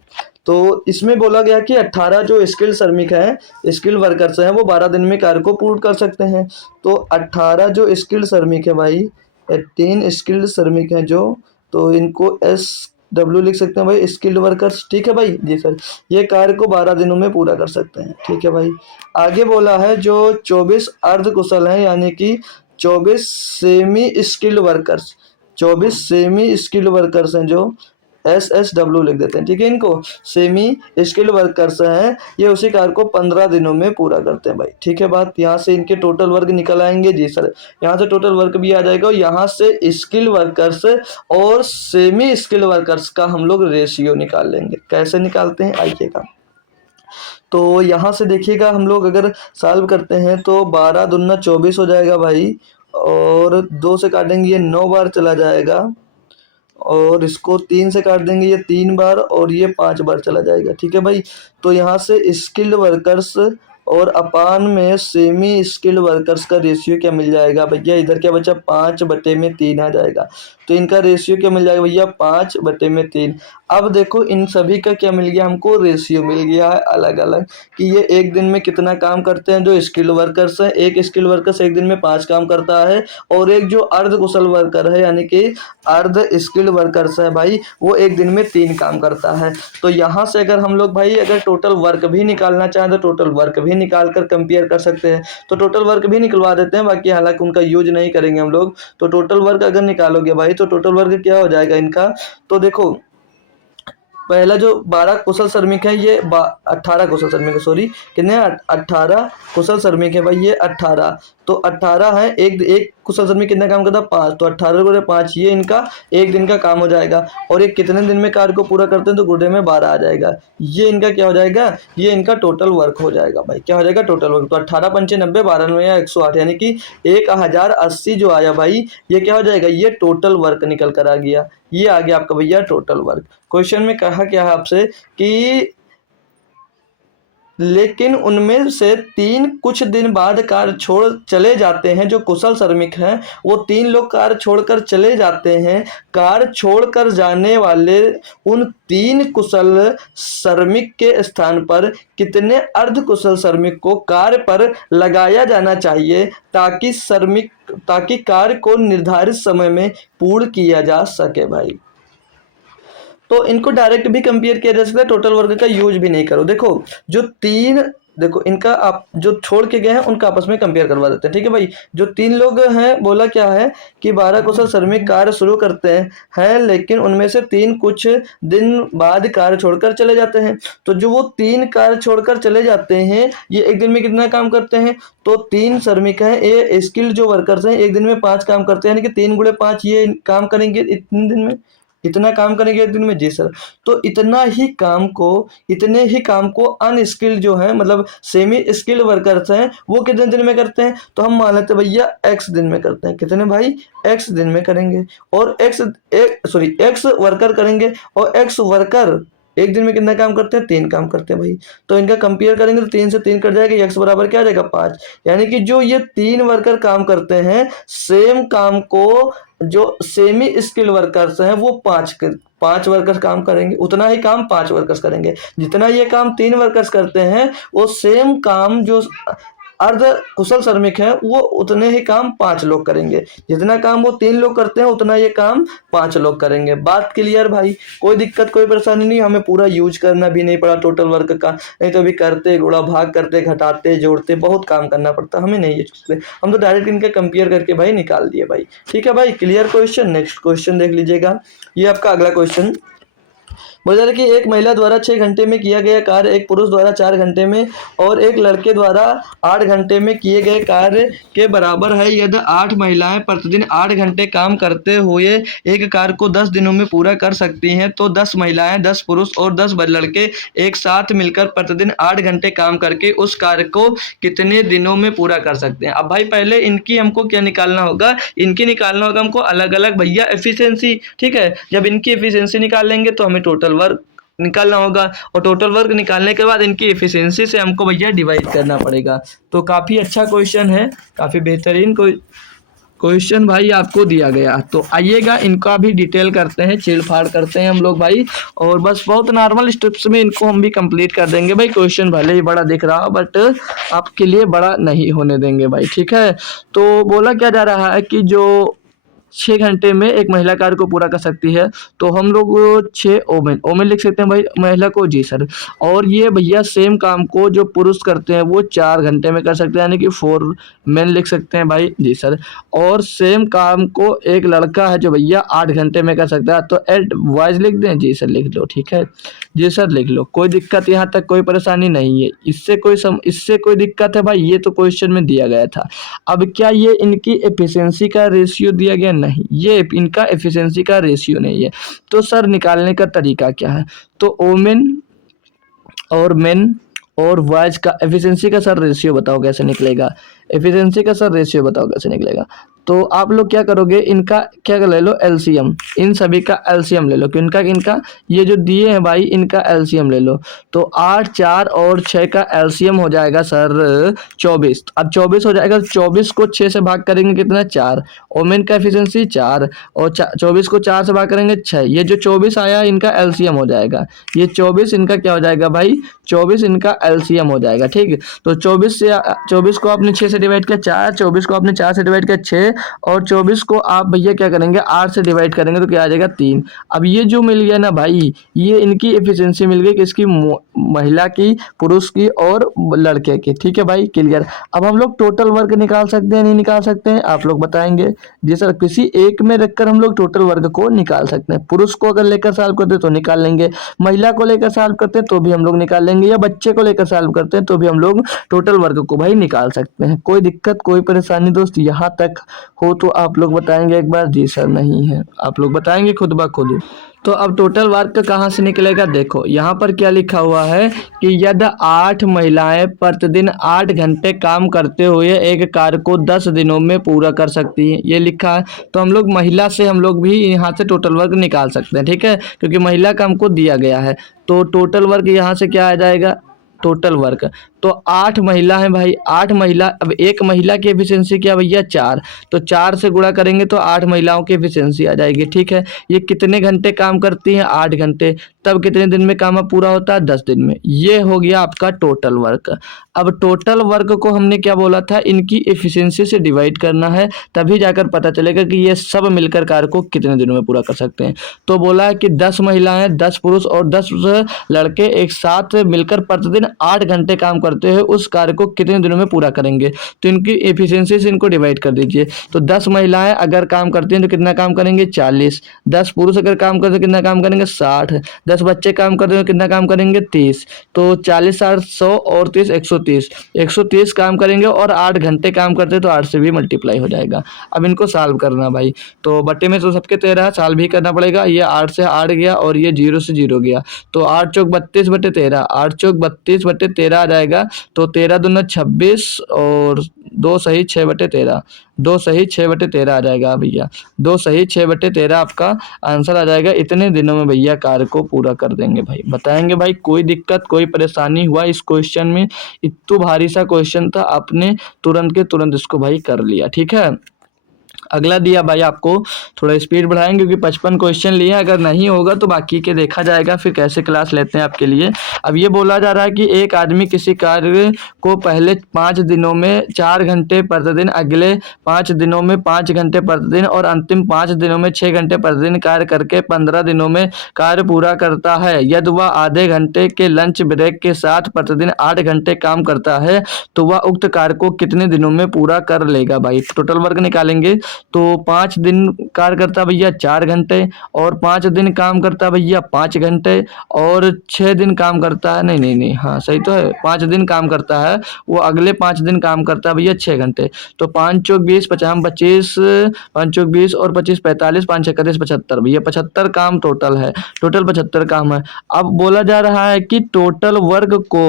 तो इसमें बोला गया कि 18 जो स्किल्ड श्रमिक हैं, स्किल्ड वर्कर्स हैं, वो 12 दिन में कार्य को पूर्ण कर सकते हैं। तो 18 जो स्किल्ड श्रमिक है भाई, 18 स्किल्ड श्रमिक हैं जो, तो इनको SW लिख सकते हैं भाई, स्किल्ड वर्कर्स। ठीक है भाई, जी सर, ये कार्य को 12 दिनों में पूरा कर सकते हैं। ठीक है भाई, आगे बोला है जो 24 अर्ध कुशल हैं, यानी कि 24 semi skilled workers, 24 semi skilled workers हैं जो, SSW लिख देते हैं, ठीक है। इनको सेमी स्किल्ड वर्कर्स हैं, ये उसी कार्य को 15 दिनों में पूरा करते हैं भाई, ठीक है। बात यहाँ से इनके टोटल वर्क निकल आएंगे जी सर, यहाँ से टोटल वर्क भी आ जाएगा और यहाँ से स्किल वर्कर्स और सेमी स्किल्ड वर्कर्स का हम लोग रेशियो निकाल लेंगे। कैसे निकालते हैं आइएगा। तो यहाँ से देखिएगा हम लोग अगर सॉल्व करते हैं तो 12 दूना 24 हो जाएगा भाई, और 2 से काटेंगे ये 9 बार चला जाएगा, और इसको 3 से काट देंगे ये 3 बार, और ये 5 बार चला जाएगा, ठीक है भाई। तो यहाँ से स्किल्ड वर्कर्स और अपान में सेमी स्किल्ड वर्कर्स का रेशियो क्या मिल जाएगा भैया, इधर क्या बचा 5/3 आ जाएगा, तो इनका रेशियो क्या मिल जाएगा भैया 5/3। अब देखो इन सभी का क्या मिल गया, हमको रेशियो मिल गया है अलग अलग, कि ये एक दिन में कितना काम करते हैं जो स्किल्ड वर्कर्स हैं। एक स्किल्ड वर्कर्स एक दिन में 5 काम करता है, और एक जो अर्ध कुशल वर्कर है यानी कि अर्ध स्किल्ड वर्कर्स है भाई, वो एक दिन में 3 काम करता है। तो यहाँ से अगर हम लोग भाई अगर टोटल वर्क भी निकालना चाहें तो टोटल वर्क भी निकाल कर कंपेयर कर सकते हैं, तो टोटल वर्क भी निकलवा देते हैं, बाकी हालांकि उनका यूज नहीं करेंगे हम लोग। तो टोटल वर्क अगर निकालोगे भाई तो टोटल वर्क क्या हो जाएगा इनका, तो देखो पहला जो 12 कुशल श्रमिक है ये 18 कुशल श्रमिक है, सॉरी कितने 18 कुशल श्रमिक है भाई, ये 18, तो 18 है, एक कुशल श्रमिक कितना काम करता है 5, तो 18 गुणे 5 ये इनका एक दिन का काम हो जाएगा। और ये कितने दिन में कार्य को पूरा करते हैं तो गुणे में 12 आ जाएगा, ये इनका क्या हो जाएगा, ये इनका टोटल वर्क हो जाएगा भाई, क्या हो जाएगा टोटल वर्क। तो 18 पंचे 90, 12 9 या 108 यानी कि 1080 जो आया भाई, ये क्या हो जाएगा, ये टोटल वर्क निकल कर आ गया, ये आ गया आपका भैया टोटल वर्क। क्वेश्चन में कहा क्या है आपसे कि लेकिन उनमें से 3 कुछ दिन बाद कार्य छोड़ चले जाते हैं, जो कुशल श्रमिक हैं वो 3 लोग कार्य छोड़कर चले जाते हैं। कार्य छोड़कर जाने वाले उन 3 कुशल श्रमिक के स्थान पर कितने अर्ध कुशल श्रमिक को कार्य पर लगाया जाना चाहिए ताकि कार्य को निर्धारित समय में पूर्ण किया जा सके भाई। तो इनको डायरेक्ट भी कंपेयर किया जा सकता है, टोटल वर्क का यूज भी नहीं करो। देखो जो 3, देखो इनका आप जो छोड़ के गए हैं उनका आपस में कंपेयर करवा देते हैं, ठीक है भाई। जो 3 लोग हैं बोला क्या है कि 12 कुशल श्रमिक कार्य शुरू करते हैं लेकिन उनमें से 3 कुछ दिन बाद कार्य छोड़कर चले जाते हैं। तो जो वो 3 कार्य छोड़कर चले जाते हैं ये एक दिन में कितना काम करते हैं, तो 3 श्रमिक हैं, ये स्किल्ड जो वर्कर्स हैं एक दिन में 5 काम करते हैं, यानी कि 3 गुणे 5 ये काम करेंगे इतने दिन में, इतना काम करेंगे एक दिन में जी सर। तो इतने ही काम को अनस्किल्ड जो है मतलब सेमी स्किल्ड वर्कर्स हैं वो कितने दिन में करते हैं, तो हम मान लेते हैं भैया x दिन में करते हैं, कितने भाई x दिन में करेंगे, और x वर्कर करेंगे, और x वर्कर एक दिन में कितना काम करते हैं 3 काम करते हैं भाई। तो इनका कंपेयर करेंगे तो 3 से 3 कट जाएगा, x बराबर क्या आ जाएगा 5, यानी कि जो ये 3 वर्कर काम करते हैं सेम काम को जो सेमी स्किल वर्कर्स हैं वो 5 वर्कर्स काम करेंगे, उतना ही काम 5 वर्कर्स करेंगे। जितना ये काम 3 वर्कर्स करते हैं वो सेम काम जो अर्ध कुशल श्रमिक है वो उतने ही काम 5 लोग करेंगे, जितना काम वो 3 लोग करते हैं उतना ये काम 5 लोग करेंगे। बात क्लियर भाई, कोई दिक्कत कोई परेशानी नहीं, हमें पूरा यूज करना भी नहीं पड़ा टोटल वर्क का, नहीं तो अभी करते गुणा भाग करते घटाते जोड़ते बहुत काम करना पड़ता, हमें नहीं यूज करते, हम तो डायरेक्ट इनके कंपेयर करके भाई निकाल दिए भाई, ठीक है भाई। Clear question. नेक्स्ट क्वेश्चन देख लीजिएगा, ये आपका अगला क्वेश्चन बोला कि एक महिला द्वारा 6 घंटे में किया गया कार्य एक पुरुष द्वारा 4 घंटे में और एक लड़के द्वारा 8 घंटे में किए गए कार्य के बराबर है। यदि 8 महिलाएं प्रतिदिन 8 घंटे काम करते हुए एक कार्य को 10 दिनों में पूरा कर सकती हैं, तो 10 महिलाएं, 10 पुरुष और 10 लड़के एक साथ मिलकर प्रतिदिन 8 घंटे काम करके उस कार्य को कितने दिनों में पूरा कर सकते हैं। अब भाई पहले इनकी हमको क्या निकालना होगा, इनकी निकालना होगा हमको अलग अलग भैया एफिशिएंसी, ठीक है। जब इनकी एफिशिएंसी निकाल लेंगे तो हमें टोटल वर्क निकालना होगा, और टोटल वर्क निकालने के बाद इनकी एफिशिएंसी से हमको भैया डिवाइड करना पड़ेगा। तो काफ़ी अच्छा क्वेश्चन है, काफ़ी बेहतरीन क्वेश्चन भाई आपको दिया गया। तो आइएगा इनका भी डिटेल करते हैं, चीड़-फाड़ करते हैं हम लोग भाई, और बस बहुत नॉर्मल स्टेप्स में इनको हम भी कंप्लीट कर देंगे भाई। क्वेश्चन भले ही बड़ा दिख रहा हो बट आपके लिए बड़ा नहीं होने देंगे भाई, ठीक है। तो बोला क्या जा रहा है कि जो 6 घंटे में एक महिला कार्य को पूरा कर सकती है। तो हम लोग 6 ओमेन ओमेन लिख सकते हैं भाई महिला को, जी सर। और ये भैया सेम काम को जो पुरुष करते हैं वो 4 घंटे में कर सकते हैं, यानी कि 4 मेन लिख सकते हैं भाई, जी सर। और सेम काम को एक लड़का है जो भैया 8 घंटे में कर सकता है, तो एट वाइज लिख दें, जी सर लिख लो, ठीक है, जी सर लिख लो। कोई दिक्कत यहाँ तक, कोई परेशानी नहीं है, इससे कोई दिक्कत है भाई? ये तो क्वेश्चन में दिया गया था। अब क्या ये इनकी एफिशिएंसी का रेशियो दिया गया? नहीं, ये इनका एफिशिएंसी का रेशियो नहीं है। तो सर निकालने का तरीका क्या है? तो ओमेन और मेन और बॉयज का एफिशिएंसी का सर रेशियो बताओ कैसे निकलेगा? एफिशिएंसी का सर रेशियो बताओ कैसे निकलेगा? तो आप लोग क्या करोगे, इनका क्या ले लो एलसीएम, इन सभी का एलसीएम ले लो, कि इनका ये जो दिए हैं भाई इनका एलसीएम ले लो। तो 8, 4 और 6 का एलसीएम हो जाएगा सर 24। अब 24 हो जाएगा, 24 को 6 से भाग करेंगे कितना? 4। ओमेन का एफिशिएंसी 4 और 24 को 4 से भाग करेंगे 6। ये जो 24 आया इनका एलसीएम हो जाएगा, ये 24 इनका क्या हो जाएगा भाई? 24 इनका एलसीएम हो जाएगा, ठीक। तो 24 को आपने 6 से डिवाइड किया 4, 24 को आपने 4 से डिवाइड किया 6, और 24 को आप भैया क्या करेंगे 8 से डिवाइड करेंगे तो क्या आ जाएगा 3। अब ये जो मिल गया ना भाई, ये इनकी एफिशिएंसी मिल गई, किसकी? महिला की, पुरुष की और लड़के की, ठीक है भाई, क्लियर। अब हम लोग टोटल वर्क निकाल सकते हैं नहीं निकाल सकते हैं? आप लोग बताएंगे। जी सर, किसी एक में रखकर हम लोग टोटल वर्क को निकाल सकते हैं। पुरुष को अगर लेकर सॉल्व करते तो निकाल लेंगे, महिला को लेकर सॉल्व करते हैं तो भी हम लोग निकाल लेंगे, या बच्चे को लेकर सॉल्व करते हैं तो भी हम लोग टोटल वर्क को भाई निकाल सकते हैं। कोई दिक्कत, कोई परेशानी दोस्त यहाँ तक हो तो आप लोग बताएंगे एक बार? जी सर नहीं है, आप लोग बताएंगे खुद ब खुद। तो अब टोटल वर्क कहाँ से निकलेगा? देखो यहाँ पर क्या लिखा हुआ है कि यदि 8 महिलाएं प्रतिदिन 8 घंटे काम करते हुए एक कार्य को 10 दिनों में पूरा कर सकती हैं, ये लिखा है। तो हम लोग महिला से हम लोग भी यहाँ से टोटल वर्क निकाल सकते हैं, ठीक है, क्योंकि महिला का हमको दिया गया है। तो टोटल वर्क यहाँ से क्या आ जाएगा? टोटल वर्क तो 8 महिला है भाई, 8 महिला। अब एक महिला की एफिशिएंसी क्या भैया? 4, तो 4 से गुणा करेंगे तो 8 महिलाओं की एफिशिएंसी आ जाएगी, ठीक है। ये कितने घंटे काम करती हैं? 8 घंटे। तब कितने दिन में काम पूरा होता है? 10 दिन में। ये हो गया आपका टोटल वर्क। अब टोटल वर्क को हमने क्या बोला था? इनकी एफिशिएंसी से डिवाइड करना है, तभी जाकर पता चलेगा कि ये सब मिलकर कार्य को कितने दिनों में पूरा कर सकते हैं। तो बोला है कि 10 महिलाएं, 10 पुरुष और 10 लड़के एक साथ मिलकर प्रतिदिन 8 घंटे काम करते हैं, उस कार्य को कितने दिनों में पूरा करेंगे? तो इनकी एफिशिएंसी से इनको डिवाइड कर दीजिए। तो 10 महिलाएं अगर काम करती हैं तो कितना काम करेंगे? 40। 10 पुरुष अगर काम करते हैं कितना काम करेंगे? 60। 10 बच्चे काम करते हैं कितना काम करेंगे? 30। तो 40, 60, 100 और 30, 130। 130 काम करेंगे और 8 घंटे काम करते हैं तो 8 से भी मल्टीप्लाई हो जाएगा। अब इनको सॉल्व करना भाई, तो बट्टे में तो सबके 13 सॉल्व भी करना पड़ेगा। ये 8 से 8 गया और ये 0 से 0 गया, तो 8 चौक 32 बटे 13, 8 चौक 32 बटे 13 आ जाएगा। तो 13 दूना 26 और 2 सही 6 बटे 13, 2 सही 6 बटे 13 आ जाएगा भैया। 2 सही 6 बटे 13 आपका आंसर आ जाएगा। इतने दिनों में भैया कार्य को पूरा कर देंगे भाई। बताएंगे भाई? कोई दिक्कत, कोई परेशानी हुआ इस क्वेश्चन में? इतना भारी सा क्वेश्चन था, आपने तुरंत के तुरंत इसको भाई कर लिया, ठीक है। अगला दिया भाई आपको, थोड़ा स्पीड बढ़ाएंगे क्योंकि 55 क्वेश्चन लिए, अगर नहीं होगा तो बाकी के देखा जाएगा फिर कैसे क्लास लेते हैं आपके लिए। अब ये बोला जा रहा है कि एक आदमी किसी कार्य को पहले 5 दिनों में 4 घंटे प्रतिदिन, अगले 5 दिनों में 5 घंटे प्रतिदिन और अंतिम 5 दिनों में 6 घंटे प्रतिदिन कार्य करके 15 दिनों में कार्य पूरा करता है। यदि वह आधे घंटे के लंच ब्रेक के साथ प्रतिदिन 8 घंटे काम करता है तो वह उक्त कार्य को कितने दिनों में पूरा कर लेगा भाई? टोटल वर्क निकालेंगे। तो 5 दिन कार्य करता भैया 4 घंटे, और 5 दिन काम करता भैया 5 घंटे, और 6 दिन काम करता है, नहीं हाँ सही तो है, 5 दिन काम करता है, वो अगले 5 दिन काम करता है भैया 6 घंटे। तो 5 चौक 20, 50 25, 5 चौक 20 और 25 45, 5 छक्के 75 भैया 75 काम टोटल है, टोटल 75 काम है। अब बोला जा रहा है कि टोटल वर्क को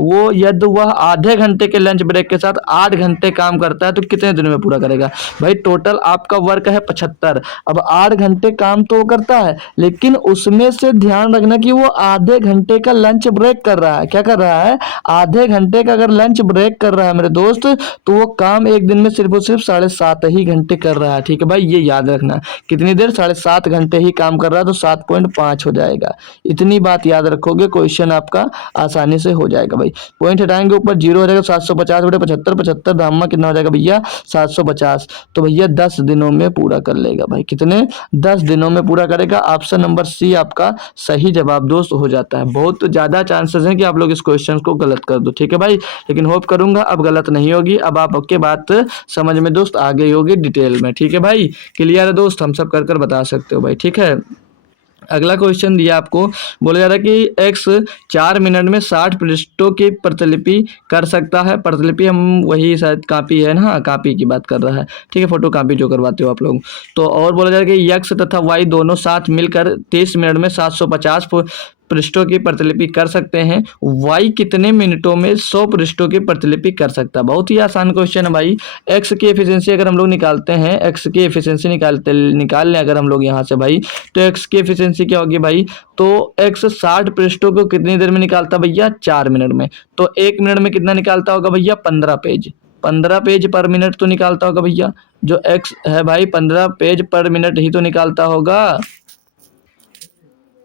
वो यदि वह आधे घंटे के लंच ब्रेक के साथ 8 घंटे काम करता है तो कितने दिनों में पूरा करेगा भाई? टोटल आपका वर्क है 75। अब 8 घंटे काम तो करता है, लेकिन उसमें से ध्यान रखना कि वो आधे घंटे का लंच ब्रेक कर रहा है। क्या कर रहा है? आधे घंटे का अगर लंच ब्रेक कर रहा है मेरे दोस्त, तो वो काम एक दिन में सिर्फ और सिर्फ 7.5 ही घंटे कर रहा है, ठीक है भाई, ये याद रखना। कितनी देर? 7.5 घंटे ही काम कर रहा है, तो 7.5 हो जाएगा। इतनी बात याद रखोगे, क्वेश्चन आपका आसानी से हो जाएगा भाई। पॉइंट हटाएंगे ऊपर 0 हो जाएगा, 750 बटे 75, 75 दाम कितना हो जाएगा भैया? 750। तो भैया भैया 10 दिनों में पूरा कर लेगा भाई। कितने? 10 दिनों में पूरा करेगा। ऑप्शन नंबर सी आपका सही जवाब दोस्त हो जाता है। बहुत ज़्यादा चांसेस हैं कि आप लोग इस क्वेश्चन को गलत कर दो, ठीक है भाई, लेकिन होप करूंगा अब गलत नहीं होगी। अब आपके बात समझ में दोस्त आ गई होगी डिटेल में, ठीक है भाई। क्लियर है दोस्त? हम सब कर बता सकते हो भाई, ठीक है। अगला क्वेश्चन दिया आपको, बोला जा रहा है कि एक्स 4 मिनट में 60 पृष्ठों की प्रतिलिपि कर सकता है। प्रतिलिपि हम वही शायद कॉपी है ना, कॉपी की बात कर रहा है, ठीक है, फोटो कॉपी जो करवाते हो आप लोग। तो और बोला जा रहा है कि यक्स तथा वाई दोनों साथ मिलकर 30 मिनट में 750 पृष्ठों की प्रतिलिपि कर सकते हैं। वाई कितने मिनटों में 100 पृष्ठों की प्रतिलिपि कर सकता है? बहुत ही आसान क्वेश्चन है भाई। एक्स की एफिशिएंसी अगर हम लोग निकालते हैं, एक्स की एफिशिएंसी निकाल लें अगर हम लोग यहाँ से भाई, तो एक्स की एफिशिएंसी क्या होगी भाई? तो एक्स 60 पृष्ठों को कितनी देर में निकालता भैया? 4 मिनट में। तो 1 मिनट में कितना निकालता होगा भैया? 15 पेज। 15 पेज पर मिनट तो निकालता होगा भैया। जो एक्स है भाई 15 पेज पर मिनट ही तो निकालता होगा।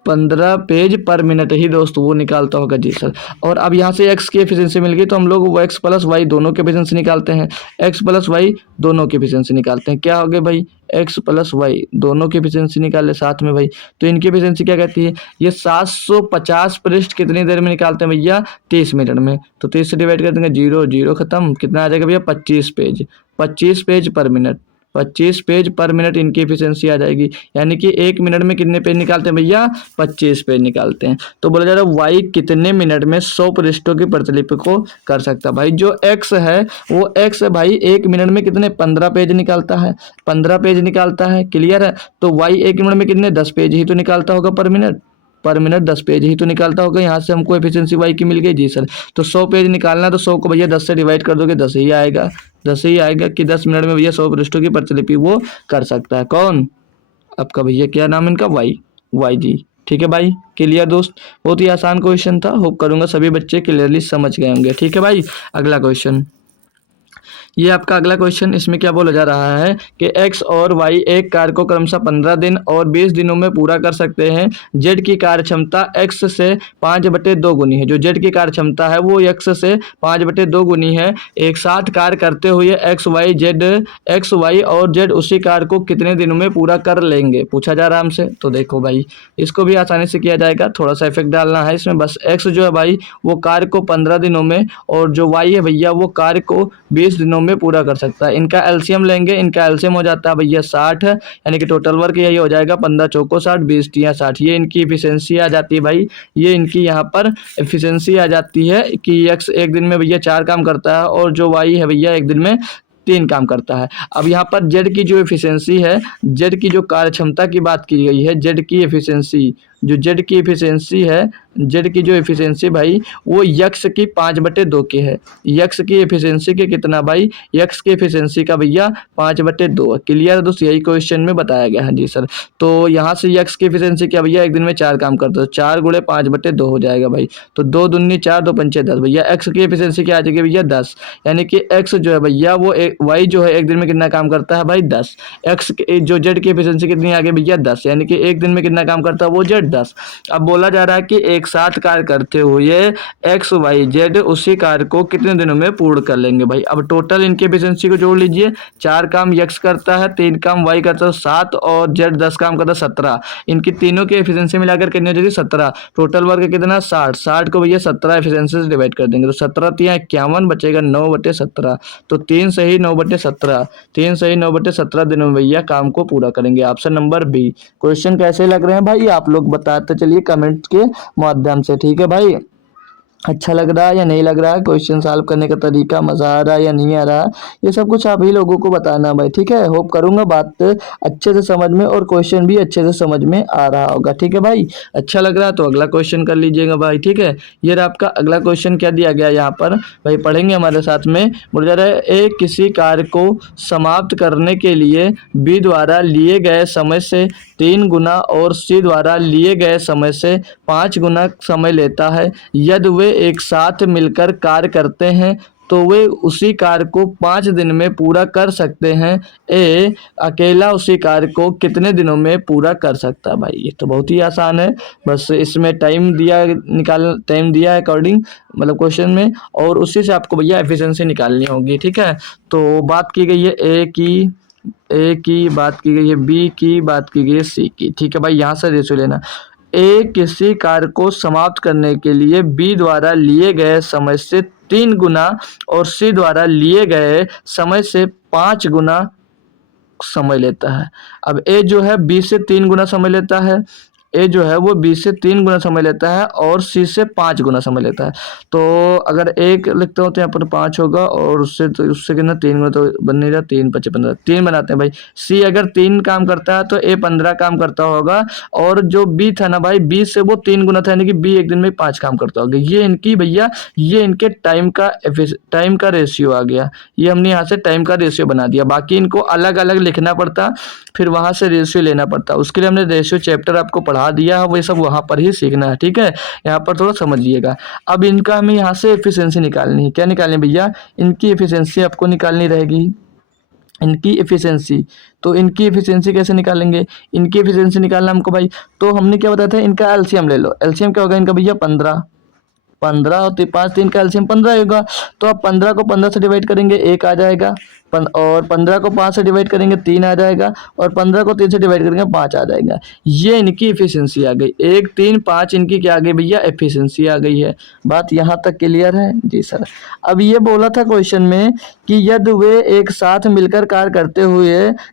15 पेज पर मिनट ही दोस्त वो निकालता होगा जी सर। और अब यहाँ से एक्स की एफिशिएंसी मिल गई, तो हम लोग वो एक्स प्लस वाई दोनों की एफिशिएंसी निकालते हैं। एक्स प्लस वाई दोनों की एफिशिएंसी निकालते हैं। क्या हो गया भाई? एक्स प्लस वाई दोनों की एफिशिएंसी निकाले साथ में भाई, तो इनकी एफिशिएंसी क्या कहती है? ये 750 पृष्ठ कितनी देर में निकालते हैं भैया? 30 मिनट में। तो 30 से डिवाइड कर देंगे, 0 0 खत्म। कितना आ जाएगा भैया? 25 पेज। 25 पेज पर मिनट, 25 पेज पर मिनट इनकी एफिशिएंसी आ जाएगी। यानी कि 1 मिनट में कितने पेज निकालते हैं भैया? 25 पेज निकालते हैं। तो बोला जा रहा है वाई कितने मिनट में 100 पृष्ठों की प्रतिलिपि को कर सकता है? भाई जो एक्स है वो एक्स है भाई 1 मिनट में कितने? 15 पेज निकालता है। 15 पेज निकालता है, क्लियर है। तो वाई 1 मिनट में कितने? 10 पेज ही तो निकालता होगा पर मिनट। पर मिनट 10 पेज ही तो निकालता होगा। यहाँ से हमको एफिशिएंसी वाई की मिल गई जी सर। तो 100 पेज निकालना, तो 100 को भैया 10 से डिवाइड कर दोगे, 10 ही आएगा। 10 ही आएगा कि 10 मिनट में भैया 100 पृष्ठों की प्रतिलिपि वो कर सकता है। कौन? आपका भैया क्या नाम इनका? वाई। वाई जी, ठीक है भाई। क्लियर दोस्त? बहुत ही आसान क्वेश्चन था। होप करूंगा सभी बच्चे क्लियरली समझ गए होंगे, ठीक है भाई। अगला क्वेश्चन, ये आपका अगला क्वेश्चन, इसमें क्या बोला जा रहा है कि एक्स और वाई एक कार्य को क्रमशः 15 दिन और 20 दिनों में पूरा कर सकते हैं। जेड की कार्य क्षमता एक्स से 5/2 गुनी है। जो जेड की कार्य क्षमता है वो एक्स से 5/2 गुनी है। एक साथ कार्य करते हुए एक्स वाई और जेड उसी कार्य को कितने दिनों में पूरा कर लेंगे, पूछा जा रहा है हमसे। तो देखो भाई, इसको भी आसानी से किया जाएगा। थोड़ा सा इफेक्ट डालना है इसमें बस। एक्स जो है भाई वो कार्य को 15 दिनों में, और जो वाई है भैया वो कार्य को 20 दिनों में पूरा कर सकता है। इनका एलसीएम लेंगे, इनका एलसीएम हो जाता है भैया 60, यानी कि टोटल वर्क यही हो जाएगा 15 चौको 60, 20 तिया 60। ये इनकी एफिशिएंसी आ जाती है भाई। ये इनकी यहाँ पर एफिशिएंसी आ जाती है कि एक्स एक दिन में भैया 4 काम करता है, और जो वाई है भैया एक दिन में 3 काम करता है। अब यहाँ पर जेड की जो एफिशिएंसी है, जेड की जो कार्य क्षमता की बात की गई है, जेड की एफिशिएंसी, जो जेड की एफिशिएंसी है, जेड की जो एफिशिएंसी भाई वो यक्स की 5/2 की है। यक्स की एफिशिएंसी के कितना भाई? यक्स की एफिशिएंसी का भैया 5/2। क्लियर दोस्त? यही क्वेश्चन में बताया गया है जी सर। तो यहाँ से यक्स की एफिशिएंसी क्या भैया? एक दिन में 4 काम करता है, तो 4 गुणे 5/2 हो जाएगा भाई। तो 2 दूनी 4, 2 पंचे 10 भैया। एक्स की एफिशिएंसी क्या आ जाएगी भैया? 10। यानी कि एक्स जो है भैया वो वाई जो है एक दिन में कितना काम करता है भाई? 10। एक्स जो जेड की एफिशिएंसी कितनी आ गई भैया? 10। यानी कि एक दिन में कितना काम करता है वो जेड? 10। अब बोला जा रहा है कि एक साथ कार्य करते हुए एक्स वाई जेड उसी कार्य को कितने दिनों में पूर्ण कर लेंगे भाई। अब टोटल इनकी एफिशिएंसी को जोड़ लीजिए। 4 काम एक्स करता है, 3 काम वाई करता है 7, और जेड 10 काम करता है 17। इनकी तीनों की एफिशिएंसी मिलाकर कितनी हो जाएगी? 17। टोटल वर्क कितना? 60। 60 को भैया 17 एफिशिएंसी से डिवाइड कर देंगे, तो 17 तिया 51 बचेगा 9/17। तो 3 सही 9/17, 3 सही 9/17 दिनों में भैया काम को पूरा करेंगे। Option number B. क्वेश्चन कैसे लग रहे हैं भाई आप लोग बताते चलिए कमेंट के माध्यम से, ठीक है भाई। अच्छा लग रहा है या नहीं लग रहा है, क्वेश्चन सॉल्व करने का तरीका मजा आ रहा है या नहीं आ रहा है, ये सब कुछ आप ही लोगों को बताना भाई, ठीक है। होप करूंगा बात अच्छे से समझ में और क्वेश्चन भी अच्छे से समझ में आ रहा होगा, ठीक है भाई। अच्छा लग रहा है तो अगला क्वेश्चन कर लीजिएगा भाई, ठीक है। ये रहा आपका अगला क्वेश्चन। क्या दिया गया यहाँ पर भाई, पढ़ेंगे हमारे साथ में। बोला जा रहा है ए किसी कार्य को समाप्त करने के लिए बी द्वारा लिए गए समय से 3 गुना और सी द्वारा लिए गए समय से 5 गुना समय लेता है। यदि वे एक साथ मिलकर कार्य करते हैं तो वे उसी कार्य को 5 दिन में पूरा कर सकते हैं। ए अकेला उसी कार्य को कितने दिनों में पूरा कर सकता है भाई। ये तो बहुत ही आसान है, बस इसमें टाइम दिया है अकॉर्डिंग मतलब क्वेश्चन में, और उसी से आपको भैया एफिशिएंसी निकालनी होगी, ठीक है। तो बात की गई है ए की ए की बात की गई है, बी की बात की गई है, सी की। ठीक है भाई, यहाँ से रेशियो लेना। ए किसी कार्य को समाप्त करने के लिए बी द्वारा लिए गए समय से 3 गुना और सी द्वारा लिए गए समय से 5 गुना समय लेता है। अब ए जो है बी से 3 गुना समय लेता है, ए जो है वो बी से 3 गुना समय लेता है और सी से 5 गुना समय लेता है। तो अगर एक लिखते हो तो यहाँ पर 5 होगा और उससे तो उससे कितना 3 गुना, तो बन नहीं रहा, 3 5 15, 3 बनाते हैं भाई। सी अगर 3 काम करता है तो ए 15 काम करता होगा, और जो बी था ना भाई, बी से वो 3 गुना था, यानी कि बी एक दिन में 5 काम करता होगा। ये इनकी भैया, ये इनके टाइम का रेशियो आ गया। ये हमने यहाँ से टाइम का रेशियो बना दिया, बाकी इनको अलग अलग लिखना पड़ता, फिर वहां से रेशियो लेना पड़ता। उसके लिए हमने रेशियो चैप्टर आपको पढ़ा दिया है, वो सब वहां पर ही सीखना है। ठीक है, यहाँ पर थोड़ा समझिएगा। अब इनका हमें यहाँ से एफिशिएंसी निकालनी है। क्या निकालनी है भैया? इनकी एफिशिएंसी आपको निकालनी रहेगी, इनकी एफिशिएंसी। तो इनकी एफिशिएंसी कैसे निकालेंगे? इनकी एफिशिएंसी निकालना हमको भाई, तो हमने क्या बताया था, इनका एलसीएम ले लो। एलसीएम क्या होगा इनका भैया? 15। 15 और 5 3 का एलसीएम 15 होगा। तो आप 15 को 15 से डिवाइड करेंगे, 1 आ जाएगा। और 15 को 5 से डिवाइड करेंगे, 3 आ जाएगा। और 15 को 3 से डिवाइड करेंगे, 5 आ जाएगा। ये इनकी एफिशिएंसी आ गई। 1 3 5 इनकी क्या आ गई भैया? एफिशिएंसी आ गई है। बात यहाँ तक क्लियर है? जी सर। अब ये बोला था क्वेश्चन में कि यदि वे एक साथ मिलकर कार्य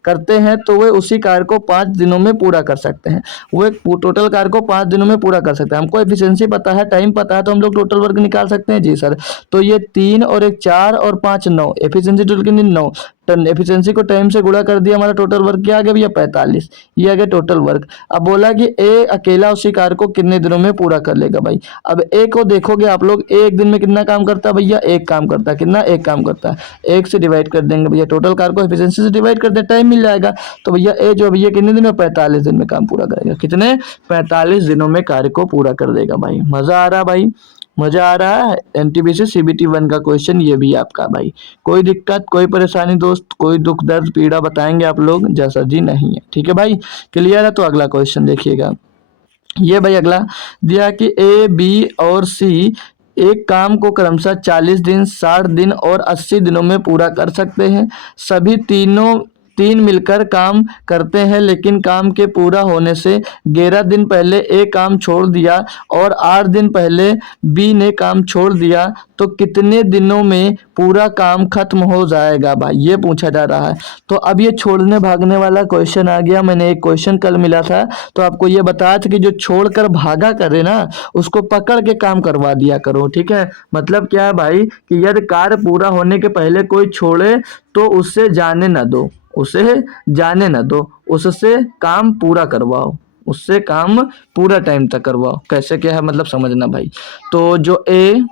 करते हैं तो वे उसी कार्य को 5 दिनों में पूरा कर सकते हैं। वो एक टोटल कार्य को 5 दिनों में पूरा कर सकते हैं। हमको एफिशिएंसी पता है, टाइम पता है, तो हम लोग टोटल वर्क निकाल सकते हैं। जी सर। तो ये 3 और 1 4 और 5 9, एफिशिएंसी टोटल कितनी? 9। टन एफिशिएंसी को टाइम से गुणा कर दिया, हमारा टोटल वर्क क्या आ गया भैया? 45। ये आ गया टोटल वर्क। अब बोला कि ए अकेला उसी कार्य को कितने दिनों में पूरा कर लेगा भाई। अब ए को देखोगे आप लोग, ए एक दिन में कितना काम करता है भैया? 1 काम करता है। कितना? 1 काम करता है। 1 से डिवाइड कर देंगे भैया, टोटल कार्य को एफिशिएंसी से डिवाइड कर दे, टाइम मिल जाएगा। तो भैया ए जो भैया कितने दिन में? 45 दिन में काम पूरा करेगा। कितने? 45 दिनों में कार्य को पूरा कर देगा भाई। मजा आ रहा भाई? मजा आ रहा है? एनटीपीसी सीबीटी 1 का क्वेश्चन ये भी आपका भाई। कोई दिक्कत, कोई परेशानी दोस्त, कोई दुख दर्द पीड़ा बताएंगे आप लोग? जैसा जी नहीं है। ठीक है भाई, क्लियर है? तो अगला क्वेश्चन देखिएगा। ये भाई अगला दिया कि ए बी और सी एक काम को क्रमशः 40 दिन 60 दिन और 80 दिनों में पूरा कर सकते हैं। सभी तीन मिलकर काम करते हैं, लेकिन काम के पूरा होने से 11 दिन पहले ए काम छोड़ दिया और 8 दिन पहले बी ने काम छोड़ दिया, तो कितने दिनों में पूरा काम खत्म हो जाएगा भाई? ये पूछा जा रहा है। तो अब ये छोड़ने भागने वाला क्वेश्चन आ गया। मैंने एक क्वेश्चन कल मिला था, तो आपको ये बताया था कि जो छोड़कर भागा करे ना, उसको पकड़ के काम करवा दिया करो। ठीक है, मतलब क्या है भाई कि यदि कार्य पूरा होने के पहले कोई छोड़े तो उससे जाने न दो, उसे जाने न दो, उससे काम पूरा करवाओ, उससे काम पूरा टाइम तक करवाओ। कैसे क्या है मतलब समझना भाई। तो जो ए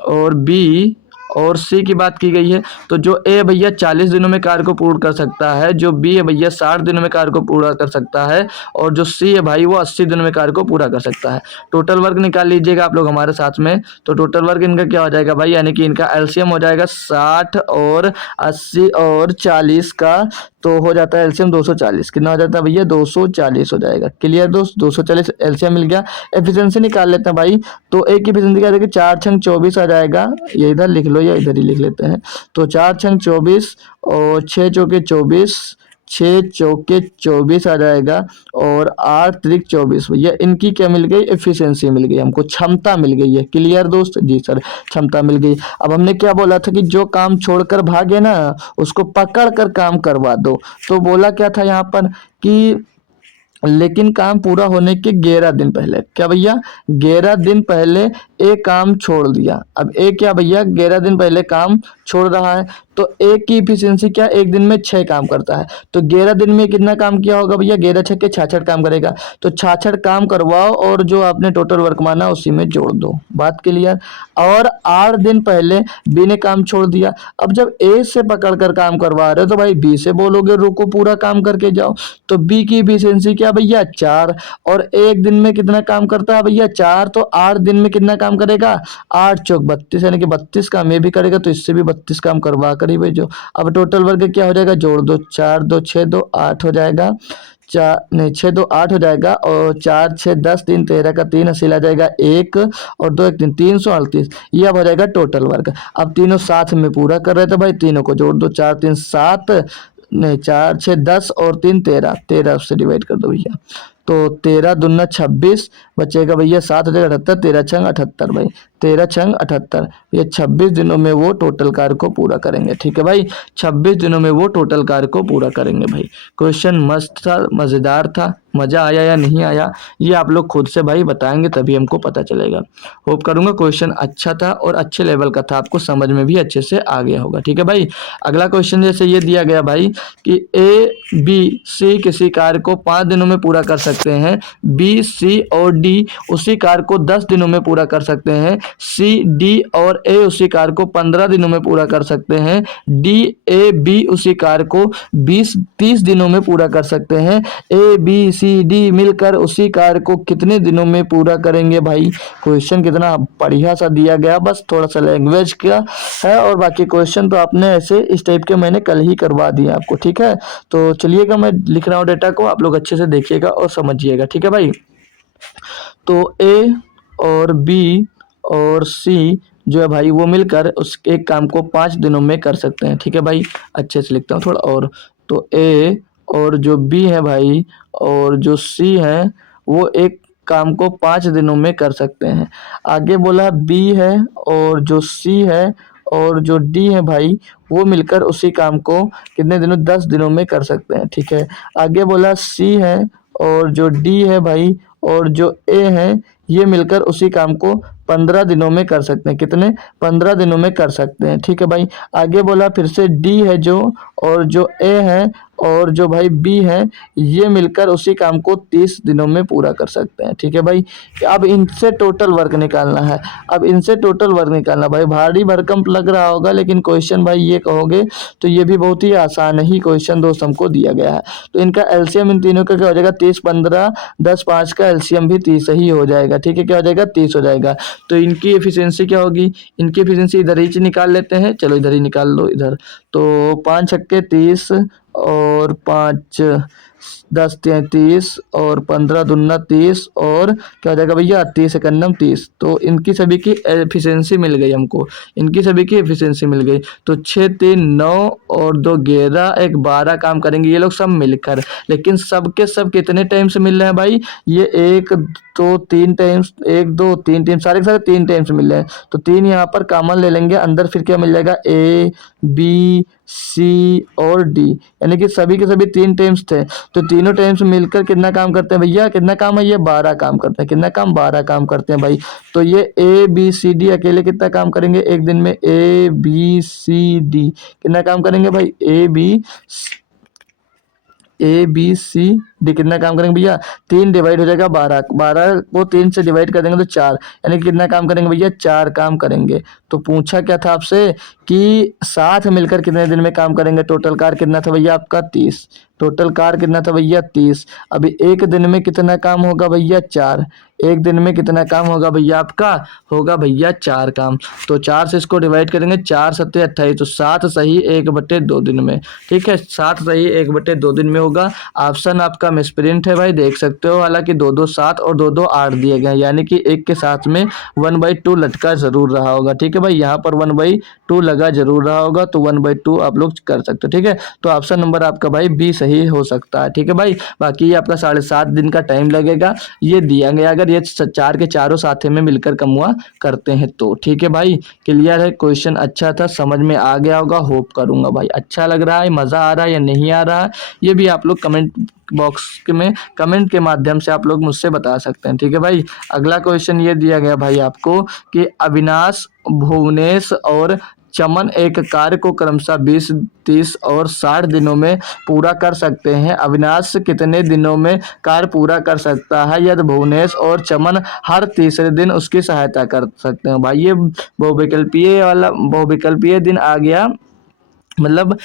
और बी और सी की बात की गई है, तो जो ए भैया 40 दिनों में कार्य को पूर्ण कर सकता है, जो बी है भैया 60 दिनों में कार्य को पूरा कर सकता है, और जो सी है भाई वो 80 दिनों में कार्य को पूरा कर सकता है। टोटल वर्क निकाल लीजिएगा आप लोग हमारे साथ में। तो टोटल वर्क इनका क्या हो जाएगा भाई? यानी कि इनका एलसीएम हो जाएगा 60 और 80 और 40 का, तो हो जाता है एलसीएम 240। कितना हो जाता है भैया? 240 हो जाएगा। क्लियर दोस्त? 240 एलसीएम मिल गया। एफिशिएंसी निकाल लेते हैं भाई। तो एक की एफिशिएंसी क्या आ जाएगी? 4 छंग 24 आ जाएगा। ये इधर लिख लो या इधर ही लिख लेते हैं। तो 4 छंग 24 और 6 चौके 24, 6 चौके 24 आ जाएगा, और 8 त्रिक 24। भैया इनकी क्या मिल गई? एफिशिएंसी मिल गई, हमको क्षमता मिल गई है। क्लियर दोस्त? जी सर, क्षमता मिल गई। अब हमने क्या बोला था कि जो काम छोड़कर भागे ना, उसको पकड़ कर काम करवा दो। तो बोला क्या था यहाँ पर कि लेकिन काम पूरा होने के 11 दिन पहले, क्या भैया? 11 दिन पहले एक काम छोड़ दिया। अब एक क्या भैया? 11 दिन पहले काम छोड़ रहा है, तो एक की इफिशियंसी क्या? एक दिन में 6 काम करता है। तो 11 दिन में कितना काम किया होगा भैया? 11 छक्के 66 काम करेगा। तो 66 काम करवाओ और जो आपने टोटल वर्क माना उसी में जोड़ दो। बात क्लियर? और 8 दिन पहले बी ने काम छोड़ दिया। अब जब ए से पकड़ कर काम करवा रहे हो तो भाई बी से बोलोगे रुको पूरा काम करके जाओ। तो बी की इफिशियंसी क्या भैया? 4। और एक दिन में कितना काम करता है भैया? 4। तो 8 दिन में कितना काम करेगा? 8 चौक 32, यानी कि 32 काम ये भी करेगा, तो इससे भी 32 काम करवा कर ही भेजो। अब टोटल वर्क क्या हो जाएगा? जोड़ दो, 4 2 6 2 8 हो जाएगा। 4 नहीं 6 2 8 हो जाएगा, और 4 6 10 3 13 का 3 हासिल आ जाएगा 1, और 2 1 3 338। ये अब हो जाएगा टोटल वर्क। अब तीनों साथ में पूरा कर रहे थे भाई, तीनों को जोड़ दो, 4 3 7 नहीं 4 6 10 और 3 13, 13 से डिवाइड कर दो भैया। तो 13 दूना 26 बचेगा भैया 7 और 78, 13 छंग 78 भाई, 13 छंग 78। ये 26 दिनों में वो टोटल कार्य को पूरा करेंगे। ठीक है भाई, 26 दिनों में वो टोटल कार्य को पूरा करेंगे भाई। क्वेश्चन मस्त था, मज़ेदार था, मज़ा आया या नहीं आया ये आप लोग खुद से भाई बताएंगे तभी हमको पता चलेगा। होप करूंगा क्वेश्चन अच्छा था और अच्छे लेवल का था, आपको समझ में भी अच्छे से आ गया होगा। ठीक है भाई, अगला क्वेश्चन जैसे ये दिया गया भाई कि ए बी सी किसी कार्य को 5 दिनों में पूरा कर सकते हैं, बी सी और डी उसी कार्य को 10 दिनों में पूरा कर सकते हैं, सी डी और ए उसी कार्य को 15 दिनों में पूरा कर सकते हैं, डी ए बी उसी कार्य को 20-30 दिनों में पूरा कर सकते हैं, ए बी सी डी मिलकर उसी कार्य को कितने दिनों में पूरा करेंगे भाई। क्वेश्चन कितना बढ़िया सा दिया गया, बस थोड़ा सा लैंग्वेज का है और बाकी क्वेश्चन तो आपने ऐसे इस टाइप के मैंने कल ही करवा दिए आपको। ठीक है, तो चलिएगा मैं लिख रहा हूँ डेटा को, आप लोग अच्छे से देखिएगा और समझिएगा। ठीक है भाई, तो ए और बी और सी जो है भाई वो मिलकर उस एक काम को 5 दिनों में कर सकते हैं। ठीक है भाई, अच्छे से लिखता हूँ थोड़ा और, तो ए और जो बी है भाई और जो सी है वो एक काम को 5 दिनों में कर सकते हैं। आगे बोला बी है और जो सी है और जो डी है भाई वो मिलकर उसी काम को कितने दिनों 10 दिनों में कर सकते हैं। ठीक है, आगे बोला सी है और जो डी है भाई और जो ए है ये मिलकर उसी काम को 15 दिनों में कर सकते हैं। कितने? 15 दिनों में कर सकते हैं। ठीक है भाई, आगे बोला फिर से डी है जो और जो ए है और जो भाई बी है ये मिलकर उसी काम को 30 दिनों में पूरा कर सकते हैं। ठीक है भाई, अब इनसे टोटल वर्क निकालना है। अब इनसे टोटल वर्क निकालना भाई भारी भरकम लग रहा होगा, लेकिन क्वेश्चन भाई ये कहोगे तो ये भी बहुत ही आसान ही क्वेश्चन दोस्त हमको दिया गया है। तो इनका एलसीएम इन तीनों का क्या हो जाएगा 30 15 10 5 का एलसीएम भी 30 ही हो जाएगा। ठीक है, क्या हो जाएगा 30 हो जाएगा। तो इनकी एफिशिएंसी क्या होगी, इनकी एफिशिएंसी इधर ही निकाल लेते हैं, चलो इधर ही निकाल लो इधर। तो 5 छक्के 30 और 5 10 33 और 15 दूना 30 और क्या हो जाएगा भैया 30 एकन्नम 30। तो इनकी सभी की एफिशिएंसी मिल गई हमको, इनकी सभी की एफिशिएंसी मिल गई। तो 6 3 9 और 2 11 1 12 काम करेंगे ये लोग सब मिलकर, लेकिन सबके सब कितने टाइम से मिल रहे हैं भाई, ये 1 2 3 टाइम्स, 1 2 3 टाइम्स, सारे के सारे 3 टाइम्स मिल रहे हैं। तो 3 यहाँ पर कॉमन ले लेंगे, अंदर फिर क्या मिल जाएगा ए बी सी और डी, यानी कि सभी के सभी 3 टाइम्स थे। तो तीनों टाइम्स मिलकर कितना काम करते हैं भैया, कितना काम है ये 12 काम करते हैं। कितना काम 12 काम करते हैं भाई। तो ये ए बी सी डी अकेले कितना काम करेंगे एक दिन में, ए बी सी डी कितना काम करेंगे भाई, ए बी सी डी कितना काम करेंगे भैया, 3 डिवाइड हो जाएगा 12, 12 को 3 से डिवाइड कर देंगे तो 4, यानी कि कितना काम करेंगे भैया 4 काम करेंगे। तो पूछा क्या था आपसे कि साथ मिलकर कितने दिन में काम करेंगे। टोटल कार कितना था भैया आपका 30, टोटल कार कितना था भैया 30। अभी एक दिन में कितना काम होगा भैया 4, एक दिन में कितना काम होगा भैया आपका, होगा भैया 4 काम। तो 4 से इसको डिवाइड करेंगे, 4 7 28, तो 7 सही 1/2 दिन में। ठीक है, 7 सही 1/2 दिन में होगा। ऑप्शन आपका मिसप्रिंट है भाई, देख सकते हो, हालांकि 2 2 7 और 2 2 8 दिए गए हैं, यानी कि एक के साथ में 1/2 लटका जरूर रहा होगा। ठीक है भाई, यहाँ पर 1/2 लगा जरूर रहा होगा, तो 1/2 आप लोग कर सकते हो। ठीक है, तो ऑप्शन नंबर आपका भाई बी सही हो सकता है। ठीक है भाई, बाकी ये आपका 7.5 दिन का टाइम लगेगा, ये दिया गया अगर ये 4 के चारों साथे में मिलकर कमुआ करते हैं तो। ठीक है भाई, क्लियर है, क्वेश्चन अच्छा था, समझ में आ गया होगा, होप करूंगा भाई अच्छा लग रहा है, मजा आ रहा है या नहीं आ रहा है ये भी आप लोग कमेंट बॉक्स में कमेंट के माध्यम से आप लोग मुझसे बता सकते हैं। ठीक है भाई, अगला क्वेश्चन ये दिया गया भाई आपको कि अविनाश भुवनेश और चमन एक कार्य को क्रमशः 20 30 और 60 दिनों में पूरा कर सकते हैं। अविनाश कितने दिनों में कार्य पूरा कर सकता है यदि भुवनेश और चमन हर तीसरे दिन उसकी सहायता कर सकते हैं। भाई ये बहुविकल्पीय दिन आ गया, मतलब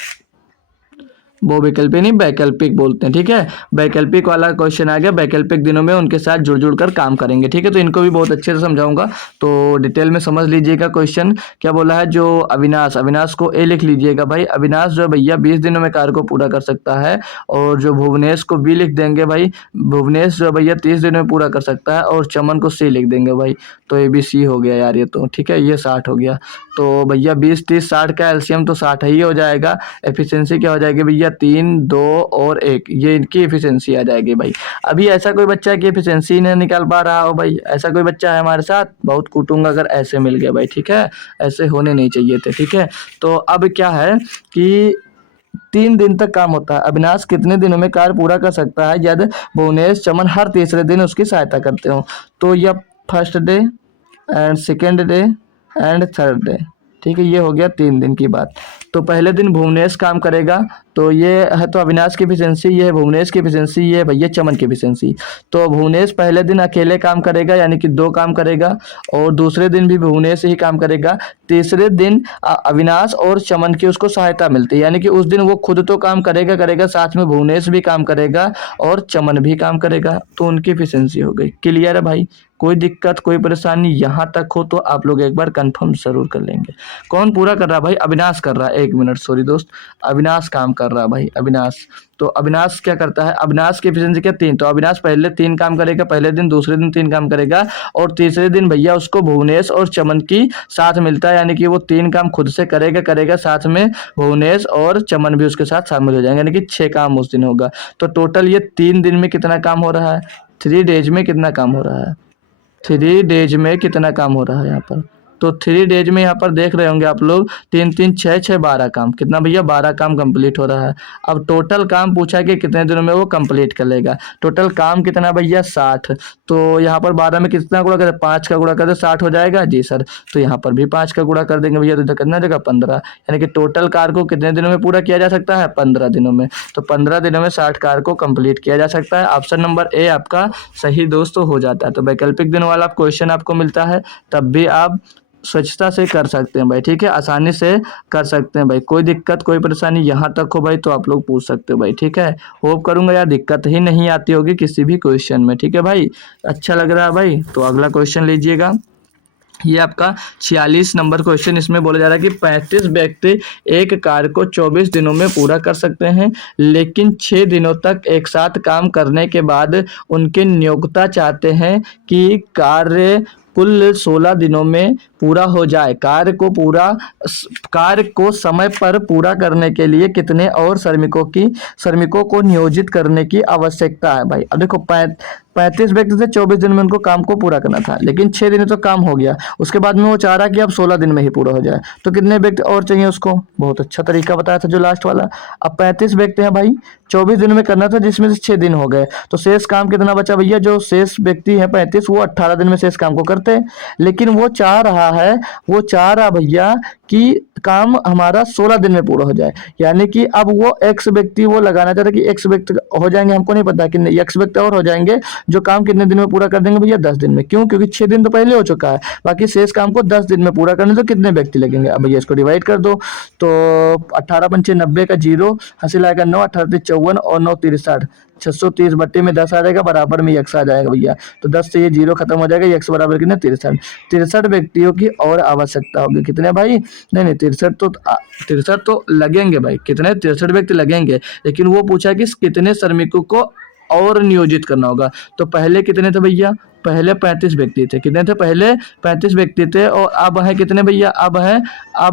बहुविकल्पी नहीं वैकल्पिक बोलते हैं। ठीक है, वैकल्पिक वाला क्वेश्चन आ गया, वैकल्पिक दिनों में उनके साथ जुड़ जुड़ कर काम करेंगे। ठीक है, तो इनको भी बहुत अच्छे से समझाऊंगा, तो डिटेल में समझ लीजिएगा। क्वेश्चन क्या बोला है, जो अविनाश को ए लिख लीजिएगा भाई, अविनाश जो भैया 20 दिनों में कार्य को पूरा कर सकता है, और जो भुवनेश को बी लिख देंगे भाई, भुवनेश जो भैया 30 दिनों में पूरा कर सकता है, और चमन को सी लिख देंगे भाई। तो ए बी सी हो गया यार ये तो। ठीक है, ये 60 हो गया, तो भैया 20 30 60 का एलसीएम तो 60 ही हो जाएगा। एफिशिएंसी क्या हो जाएगी भैया 3, 2 और 1, ये इनकी एफिशिएंसी आ जाएगी भाई। अभी ऐसा कोई बच्चा है कि एफिशिएंसी नहीं निकाल पा रहा हो भाई, ऐसा कोई बच्चा है हमारे साथ? बहुत कूटूंगा अगर ऐसे मिल गया भाई, ठीक है, ऐसे होने नहीं चाहिए थे, ठीक है। तो अब क्या है कि 3 दिन तक काम होता है। अविनाश कितने दिनों में कार्य पूरा कर सकता है यदि भुवनेश चमन हर तीसरे दिन उसकी सहायता करते हो? तो यह first day and second day and third day, ठीक है, ये हो गया 3 दिन की बात। तो पहले दिन भुवनेश काम करेगा, तो ये है तो अविनाश की एफिशिएंसी, ये है भुवनेश की एफिशिएंसी, ये है भैया चमन की एफिशिएंसी। तो भुवनेश पहले दिन अकेले काम करेगा यानी कि 2 काम करेगा, और दूसरे दिन भी भुवनेश ही काम करेगा। तीसरे दिन अविनाश और चमन की उसको सहायता मिलती है, यानी कि उस दिन वो खुद तो काम करेगा, साथ में भुवनेश भी काम करेगा और चमन भी काम करेगा, तो उनकी एफिशिएंसी हो गई। क्लियर है भाई? कोई दिक्कत कोई परेशानी यहाँ तक हो तो आप लोग एक बार कंफर्म जरूर कर लेंगे। कौन पूरा कर रहा है भाई? अविनाश कर रहा है। 1 मिनट सॉरी दोस्त, अविनाश काम कर रहा है भाई, अविनाश। तो अविनाश क्या करता है? अविनाश की एफिशिएंसी क्या? 3। तो अविनाश पहले 3 काम करेगा पहले दिन, दूसरे दिन 3 काम करेगा, और तीसरे दिन भैया उसको भुवनेश और चमन की साथ मिलता है, यानी कि वो 3 काम खुद से करेगा, साथ में भुवनेश और चमन भी उसके साथ शामिल हो जाएंगे, यानी कि 6 काम उस दिन होगा। तो टोटल ये 3 दिन में कितना काम हो रहा है? 3 डेज में कितना काम हो रहा है? 3 डेज में कितना काम हो रहा है यहाँ पर? तो 3 डेज में यहाँ पर देख रहे होंगे आप लोग, 3 3 6 6 12 काम, कितना भैया? 12 काम कंप्लीट हो रहा है। अब टोटल काम पूछा कि कितने दिनों में वो कंप्लीट कर लेगा। टोटल काम कितना भैया? 60। तो यहाँ पर 12 में कितना गुणा करें? 5 का गुणा करें 60 हो जाएगा जी सर। तो यहाँ पर भी 5 का गुणा कर देंगे भैया, तो इधर कितना देगा? 15। यानी कि टोटल कार्य को कितने दिनों में पूरा किया जा सकता है? 15 दिनों में। तो 15 दिनों में 60 कार्य को कंप्लीट किया जा सकता है। ऑप्शन नंबर ए आपका सही दोस्तों हो जाता है। तो वैकल्पिक दिन वाला क्वेश्चन आपको मिलता है, तब भी आप स्वच्छता से कर सकते हैं भाई, ठीक है, आसानी से कर सकते हैं भाई। कोई दिक्कत कोई परेशानी यहाँ तक हो भाई तो आप लोग पूछ सकते हो भाई, ठीक है। होप करूंगा यार दिक्कत ही नहीं आती होगी किसी भी क्वेश्चन में, ठीक है भाई। अच्छा लग रहा है भाई? तो अगला क्वेश्चन लीजिएगा। ये आपका 46 नंबर क्वेश्चन, इसमें बोला जा रहा है कि 35 व्यक्ति एक कार्य को 24 दिनों में पूरा कर सकते हैं, लेकिन 6 दिनों तक एक साथ काम करने के बाद उनके नियोक्ता चाहते हैं कि कार्य कुल 16 दिनों में पूरा हो जाए। कार्य को समय पर पूरा करने के लिए कितने और श्रमिकों को नियोजित करने की आवश्यकता है भाई? अब देखो 35 व्यक्ति थे, 24 दिन में उनको काम को पूरा करना था, लेकिन 6 दिन तो काम हो गया। उसके बाद में वो चाह रहा कि अब 16 दिन में ही पूरा हो जाए, तो कितने व्यक्ति और चाहिए उसको? बहुत अच्छा तरीका बताया था जो लास्ट वाला। अब 35 व्यक्ति हैं भाई, 24 दिन में करना था, जिसमें से 6 दिन हो गए, तो शेष काम कितना बचा भैया? जो शेष व्यक्ति है 35, वो 18 दिन में शेष काम को करते हैं, लेकिन वो चाह रहा भैया कि काम हमारा 16 दिन में पूरा हो जाए। यानी कि अब वो एक्स व्यक्ति वो लगाना चाहता है कि एक्स व्यक्ति हो जाएंगे, हमको नहीं पता कि एक्स व्यक्ति और हो जाएंगे, जो काम कितने दिन में पूरा कर देंगे भैया? 10 दिन में। क्यों? क्योंकि 6 दिन तो पहले हो चुका है, बाकी शेष काम को 10 दिन में पूरा करने, तो कितने व्यक्ति लगेंगे? अब भैया इसको डिवाइड कर दो, तो 18 पंचे 90 का 0, हासिल आएगा 9, 18 54 और 9 63, 630 बट्टे में 10 आ जाएगा, बराबर में x आ जाएगा भैया। तो 10 से ये 0 खत्म हो जाएगा, x बराबर कितने? 63 व्यक्तियों की और आवश्यकता होगी। कितने भाई? नहीं 63 तो लगेंगे भाई, कितने? 63 व्यक्ति लगेंगे, लेकिन वो पूछा कि कितने श्रमिकों को और नियोजित करना होगा। तो पहले कितने थे भैया? पहले 35 व्यक्ति थे। कितने थे? पहले 35 व्यक्ति थे, और अब है कितने भैया? अब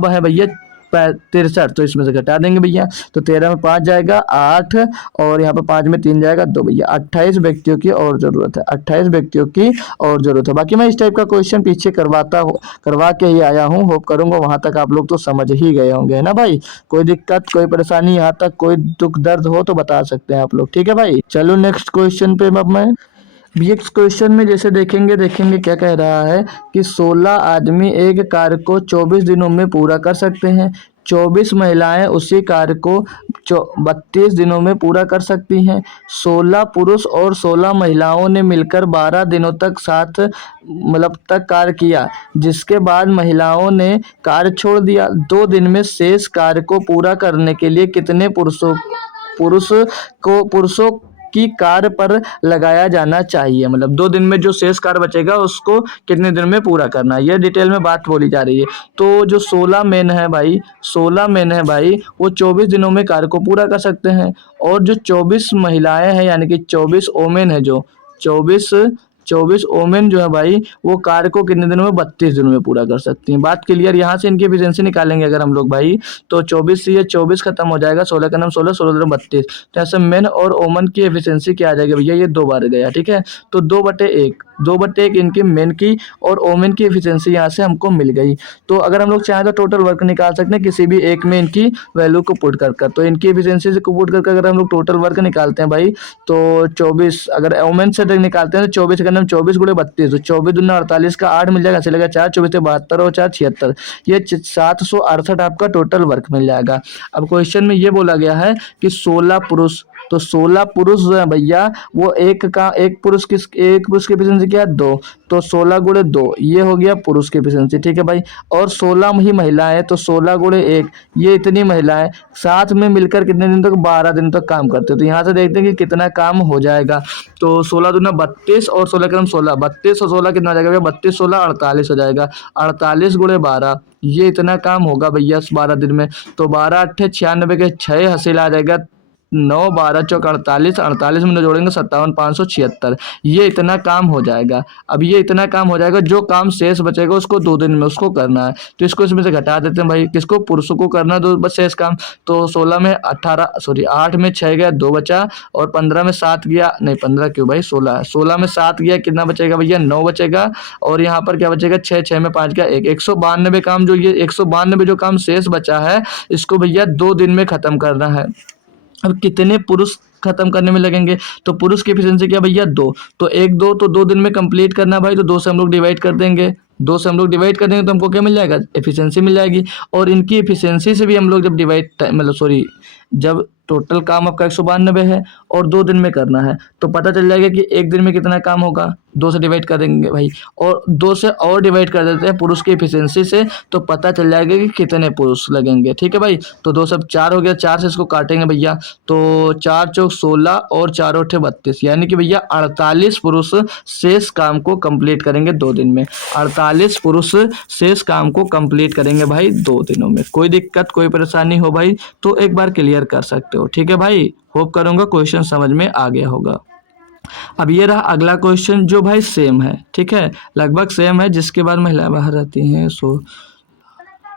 है भैया 63, तो इसमें से घटा देंगे भैया, तो 13 में 5 जाएगा 8, और यहाँ पर 5 में 3 जाएगा 2 भैया। 28 व्यक्तियों की और जरूरत है, 28 व्यक्तियों की और जरूरत है। बाकी मैं इस टाइप का क्वेश्चन पीछे करवा के ही आया हूँ, होप करूंगा वहां तक आप लोग तो समझ ही गए होंगे, है ना भाई। कोई दिक्कत कोई परेशानी यहाँ तक कोई दुख दर्द हो तो बता सकते हैं आप लोग, ठीक है भाई। चलो नेक्स्ट क्वेश्चन पे अब मैं नेक्स्ट क्वेश्चन में जैसे देखेंगे क्या कह रहा है कि 16 आदमी एक कार्य को 24 दिनों में पूरा कर सकते हैं, 24 महिलाएं उसी कार्य को 32 दिनों में पूरा कर सकती हैं। 16 पुरुष और 16 महिलाओं ने मिलकर 12 दिनों तक तक कार्य किया, जिसके बाद महिलाओं ने कार्य छोड़ दिया। 2 दिन में शेष कार्य को पूरा करने के लिए कितने पुरुषों की कार्य पर लगाया जाना चाहिए? मतलब 2 दिन में जो शेष कार्य बचेगा उसको कितने दिन में पूरा करना है, ये डिटेल में बात बोली जा रही है। तो जो 16 मेन है भाई वो 24 दिनों में कार्य को पूरा कर सकते हैं, और जो 24 महिलाएं हैं यानी कि 24 ओमेन है, जो 24 24 ओमेन जो है भाई वो कार्य को कितने दिनों में, 32 दिनों में पूरा कर सकती हैं। बात क्लियर। यहाँ से इनकी एफिशिएंसी निकालेंगे अगर हम लोग भाई, तो 24 से ये 24 खत्म हो जाएगा, 16 का नाम 16, 16 दूनी 32। तो ऐसे मेन और ओमन की एफिशिएंसी क्या आ जाएगी भैया, ये 2 बार गया, ठीक है। तो 2/1, 2/1 इनकी मेन की और ओमेन की एफिशिएंसी यहाँ से हमको मिल गई। तो अगर हम लोग चाहें तो टोटल वर्क निकाल सकते हैं किसी भी एक में इनकी वैल्यू को पुट कर तो इनकी एफिशिएंसी से को पुट करके अगर हम लोग टोटल वर्क निकालते हैं भाई, तो 24 अगर वुमेन से निकालते हैं तो 24 का नाम 24 गुणे 32, तो 24 दूना 48 का 8 मिल जाएगा, चलेगा 4, 24 से 72 और 4 76, ये 768 आपका टोटल वर्क मिल जाएगा। अब क्वेश्चन में ये बोला गया है कि 16 पुरुष, तो 16 पुरुष जो है भैया वो एक पुरुष की एफिशिएंसी क्या है, 2, तो 16 गुणे 2 ये हो गया पुरुष की एफिशिएंसी, ठीक है भाई। और 16 ही महिलाएं, तो 16 गुणे 1 ये इतनी महिलाएं साथ में मिलकर कितने दिन तक, 12 दिन तक काम करते हैं। तो यहाँ से देखते हैं कि कितना काम हो जाएगा। तो 16 दूना 32 और 16 का 16, 32 और 16 कितना हो जाएगा भैया, 32 16 48 हो जाएगा, 48 गुणे 12 ये इतना काम होगा भैया 12 दिन में। तो 12 8 96 के 6 हासिल आ जाएगा, 9 12 चौक 48, 48 में जोड़ेंगे 57 576, ये इतना काम हो जाएगा। अब ये इतना काम हो जाएगा, जो काम शेष बचेगा उसको 2 दिन में उसको करना है। तो इसको इसमें से घटा देते हैं भाई, किसको, पुरुषों को करना है 2 बस शेष काम। तो 16 में 8 में 6 गया, 2 बचा, और 15 में 7 गया, नहीं 15 क्यों भाई, 16 में 7 गया, कितना बचेगा भैया, 9 बचेगा। और यहाँ पर क्या बचेगा, 6 में 5 गया 1, 192 काम, जो ये 192 जो काम शेष बचा है इसको भैया 2 दिन में खत्म करना है। अब कितने पुरुष खत्म करने में लगेंगे, तो पुरुष की एफिशिएंसी क्या भैया, 2, तो 1 2 तो 2 दिन में कंप्लीट करना भाई, तो 2 से हम लोग डिवाइड कर देंगे, 2 से हम लोग डिवाइड कर देंगे तो हमको क्या मिल जाएगा, एफिशिएंसी मिल जाएगी। और इनकी एफिशिएंसी से भी हम लोग जब डिवाइड मतलब सॉरी जब टोटल काम आपका 192 है और 2 दिन में करना है, तो पता चल जाएगा कि 1 दिन में कितना काम होगा, 2 से डिवाइड कर देंगे भाई, और 2 से और डिवाइड कर देते हैं पुरुष की एफिशिएंसी से, तो पता चल जाएगा कि कितने पुरुष लगेंगे, ठीक है भाई। तो 2 सब 4 हो गया, 4 से इसको काटेंगे भैया, तो 4 चौक 16 और 4 8 32, यानी कि भैया 48 पुरुष शेष काम को कंप्लीट करेंगे 2 दिन में। 48 पुरुष शेष काम को कंप्लीट करेंगे भाई 2 दिनों में। कोई दिक्कत कोई परेशानी हो भाई तो एक बार क्लियर कर सकते हो, ठीक है भाई। होप करूंगा क्वेश्चन समझ में आ गया होगा। अब ये रहा अगला क्वेश्चन जो भाई सेम है, ठीक है, लगभग सेम है, जिसके बाद महिलाएं बाहर रहती हैं,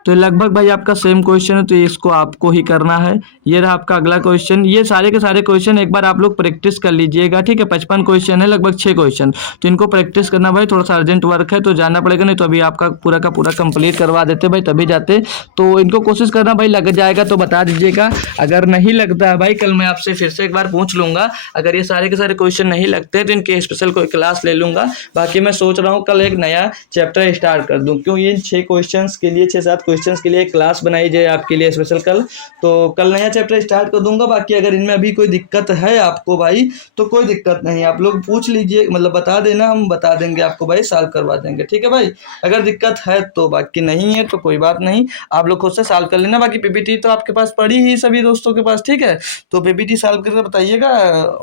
तो लगभग भाई आपका सेम क्वेश्चन है, तो इसको आपको ही करना है। ये रहा आपका अगला क्वेश्चन। ये सारे के सारे क्वेश्चन एक बार आप लोग प्रैक्टिस कर लीजिएगा, ठीक है। 55 क्वेश्चन है, लगभग 6 क्वेश्चन, तो इनको प्रैक्टिस करना भाई, थोड़ा सा अर्जेंट वर्क है तो जाना पड़ेगा, नहीं तो अभी आपका पूरा का पूरा कंप्लीट करवा देते भाई, तभी जाते। तो इनको कोशिश करना भाई, लग जाएगा तो बता दीजिएगा, अगर नहीं लगता है भाई कल मैं आपसे फिर से एक बार पूछ लूँगा। अगर ये सारे के सारे क्वेश्चन नहीं लगते हैं तो इनके स्पेशल कोई क्लास ले लूँगा। बाकी मैं सोच रहा हूँ कल एक नया चैप्टर स्टार्ट कर दूँ, क्यों ये 6 क्वेश्चन के लिए 6-7 क्वेश्चंस के लिए क्लास बनाई जाए आपके लिए स्पेशल कल। तो कल नया चैप्टर स्टार्ट कर दूंगा। बाकी अगर इनमें अभी कोई दिक्कत है आपको भाई तो कोई दिक्कत नहीं, आप लोग पूछ लीजिए, मतलब बता देना, हम बता देंगे आपको भाई, सॉल्व करवा देंगे, ठीक है भाई। अगर दिक्कत है तो, बाकी नहीं है तो कोई बात नहीं, आप लोग खुद से सॉल्व कर लेना। बाकी पीपीटी तो आपके पास पड़ी ही सभी दोस्तों के पास, ठीक है। तो पीपीटी सॉल्व करके बताइएगा,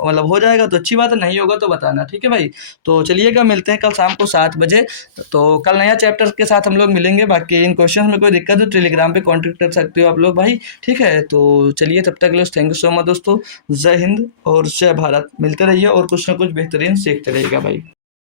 मतलब हो जाएगा तो अच्छी बात है, नहीं होगा तो बताना, ठीक है भाई। तो चलिएगा, मिलते हैं कल शाम को 7 बजे। तो कल नया चैप्टर के साथ हम लोग मिलेंगे। बाकी इन क्वेश्चन में कोई दिक्कत हो टेलीग्राम पे कांटेक्ट कर सकते हो आप लोग भाई, ठीक है। तो चलिए, तब तक के लिए थैंक यू सो मच दोस्तों। जय हिंद और जय भारत। मिलते रहिए और कुछ ना कुछ बेहतरीन सीखते रहिएगा भाई।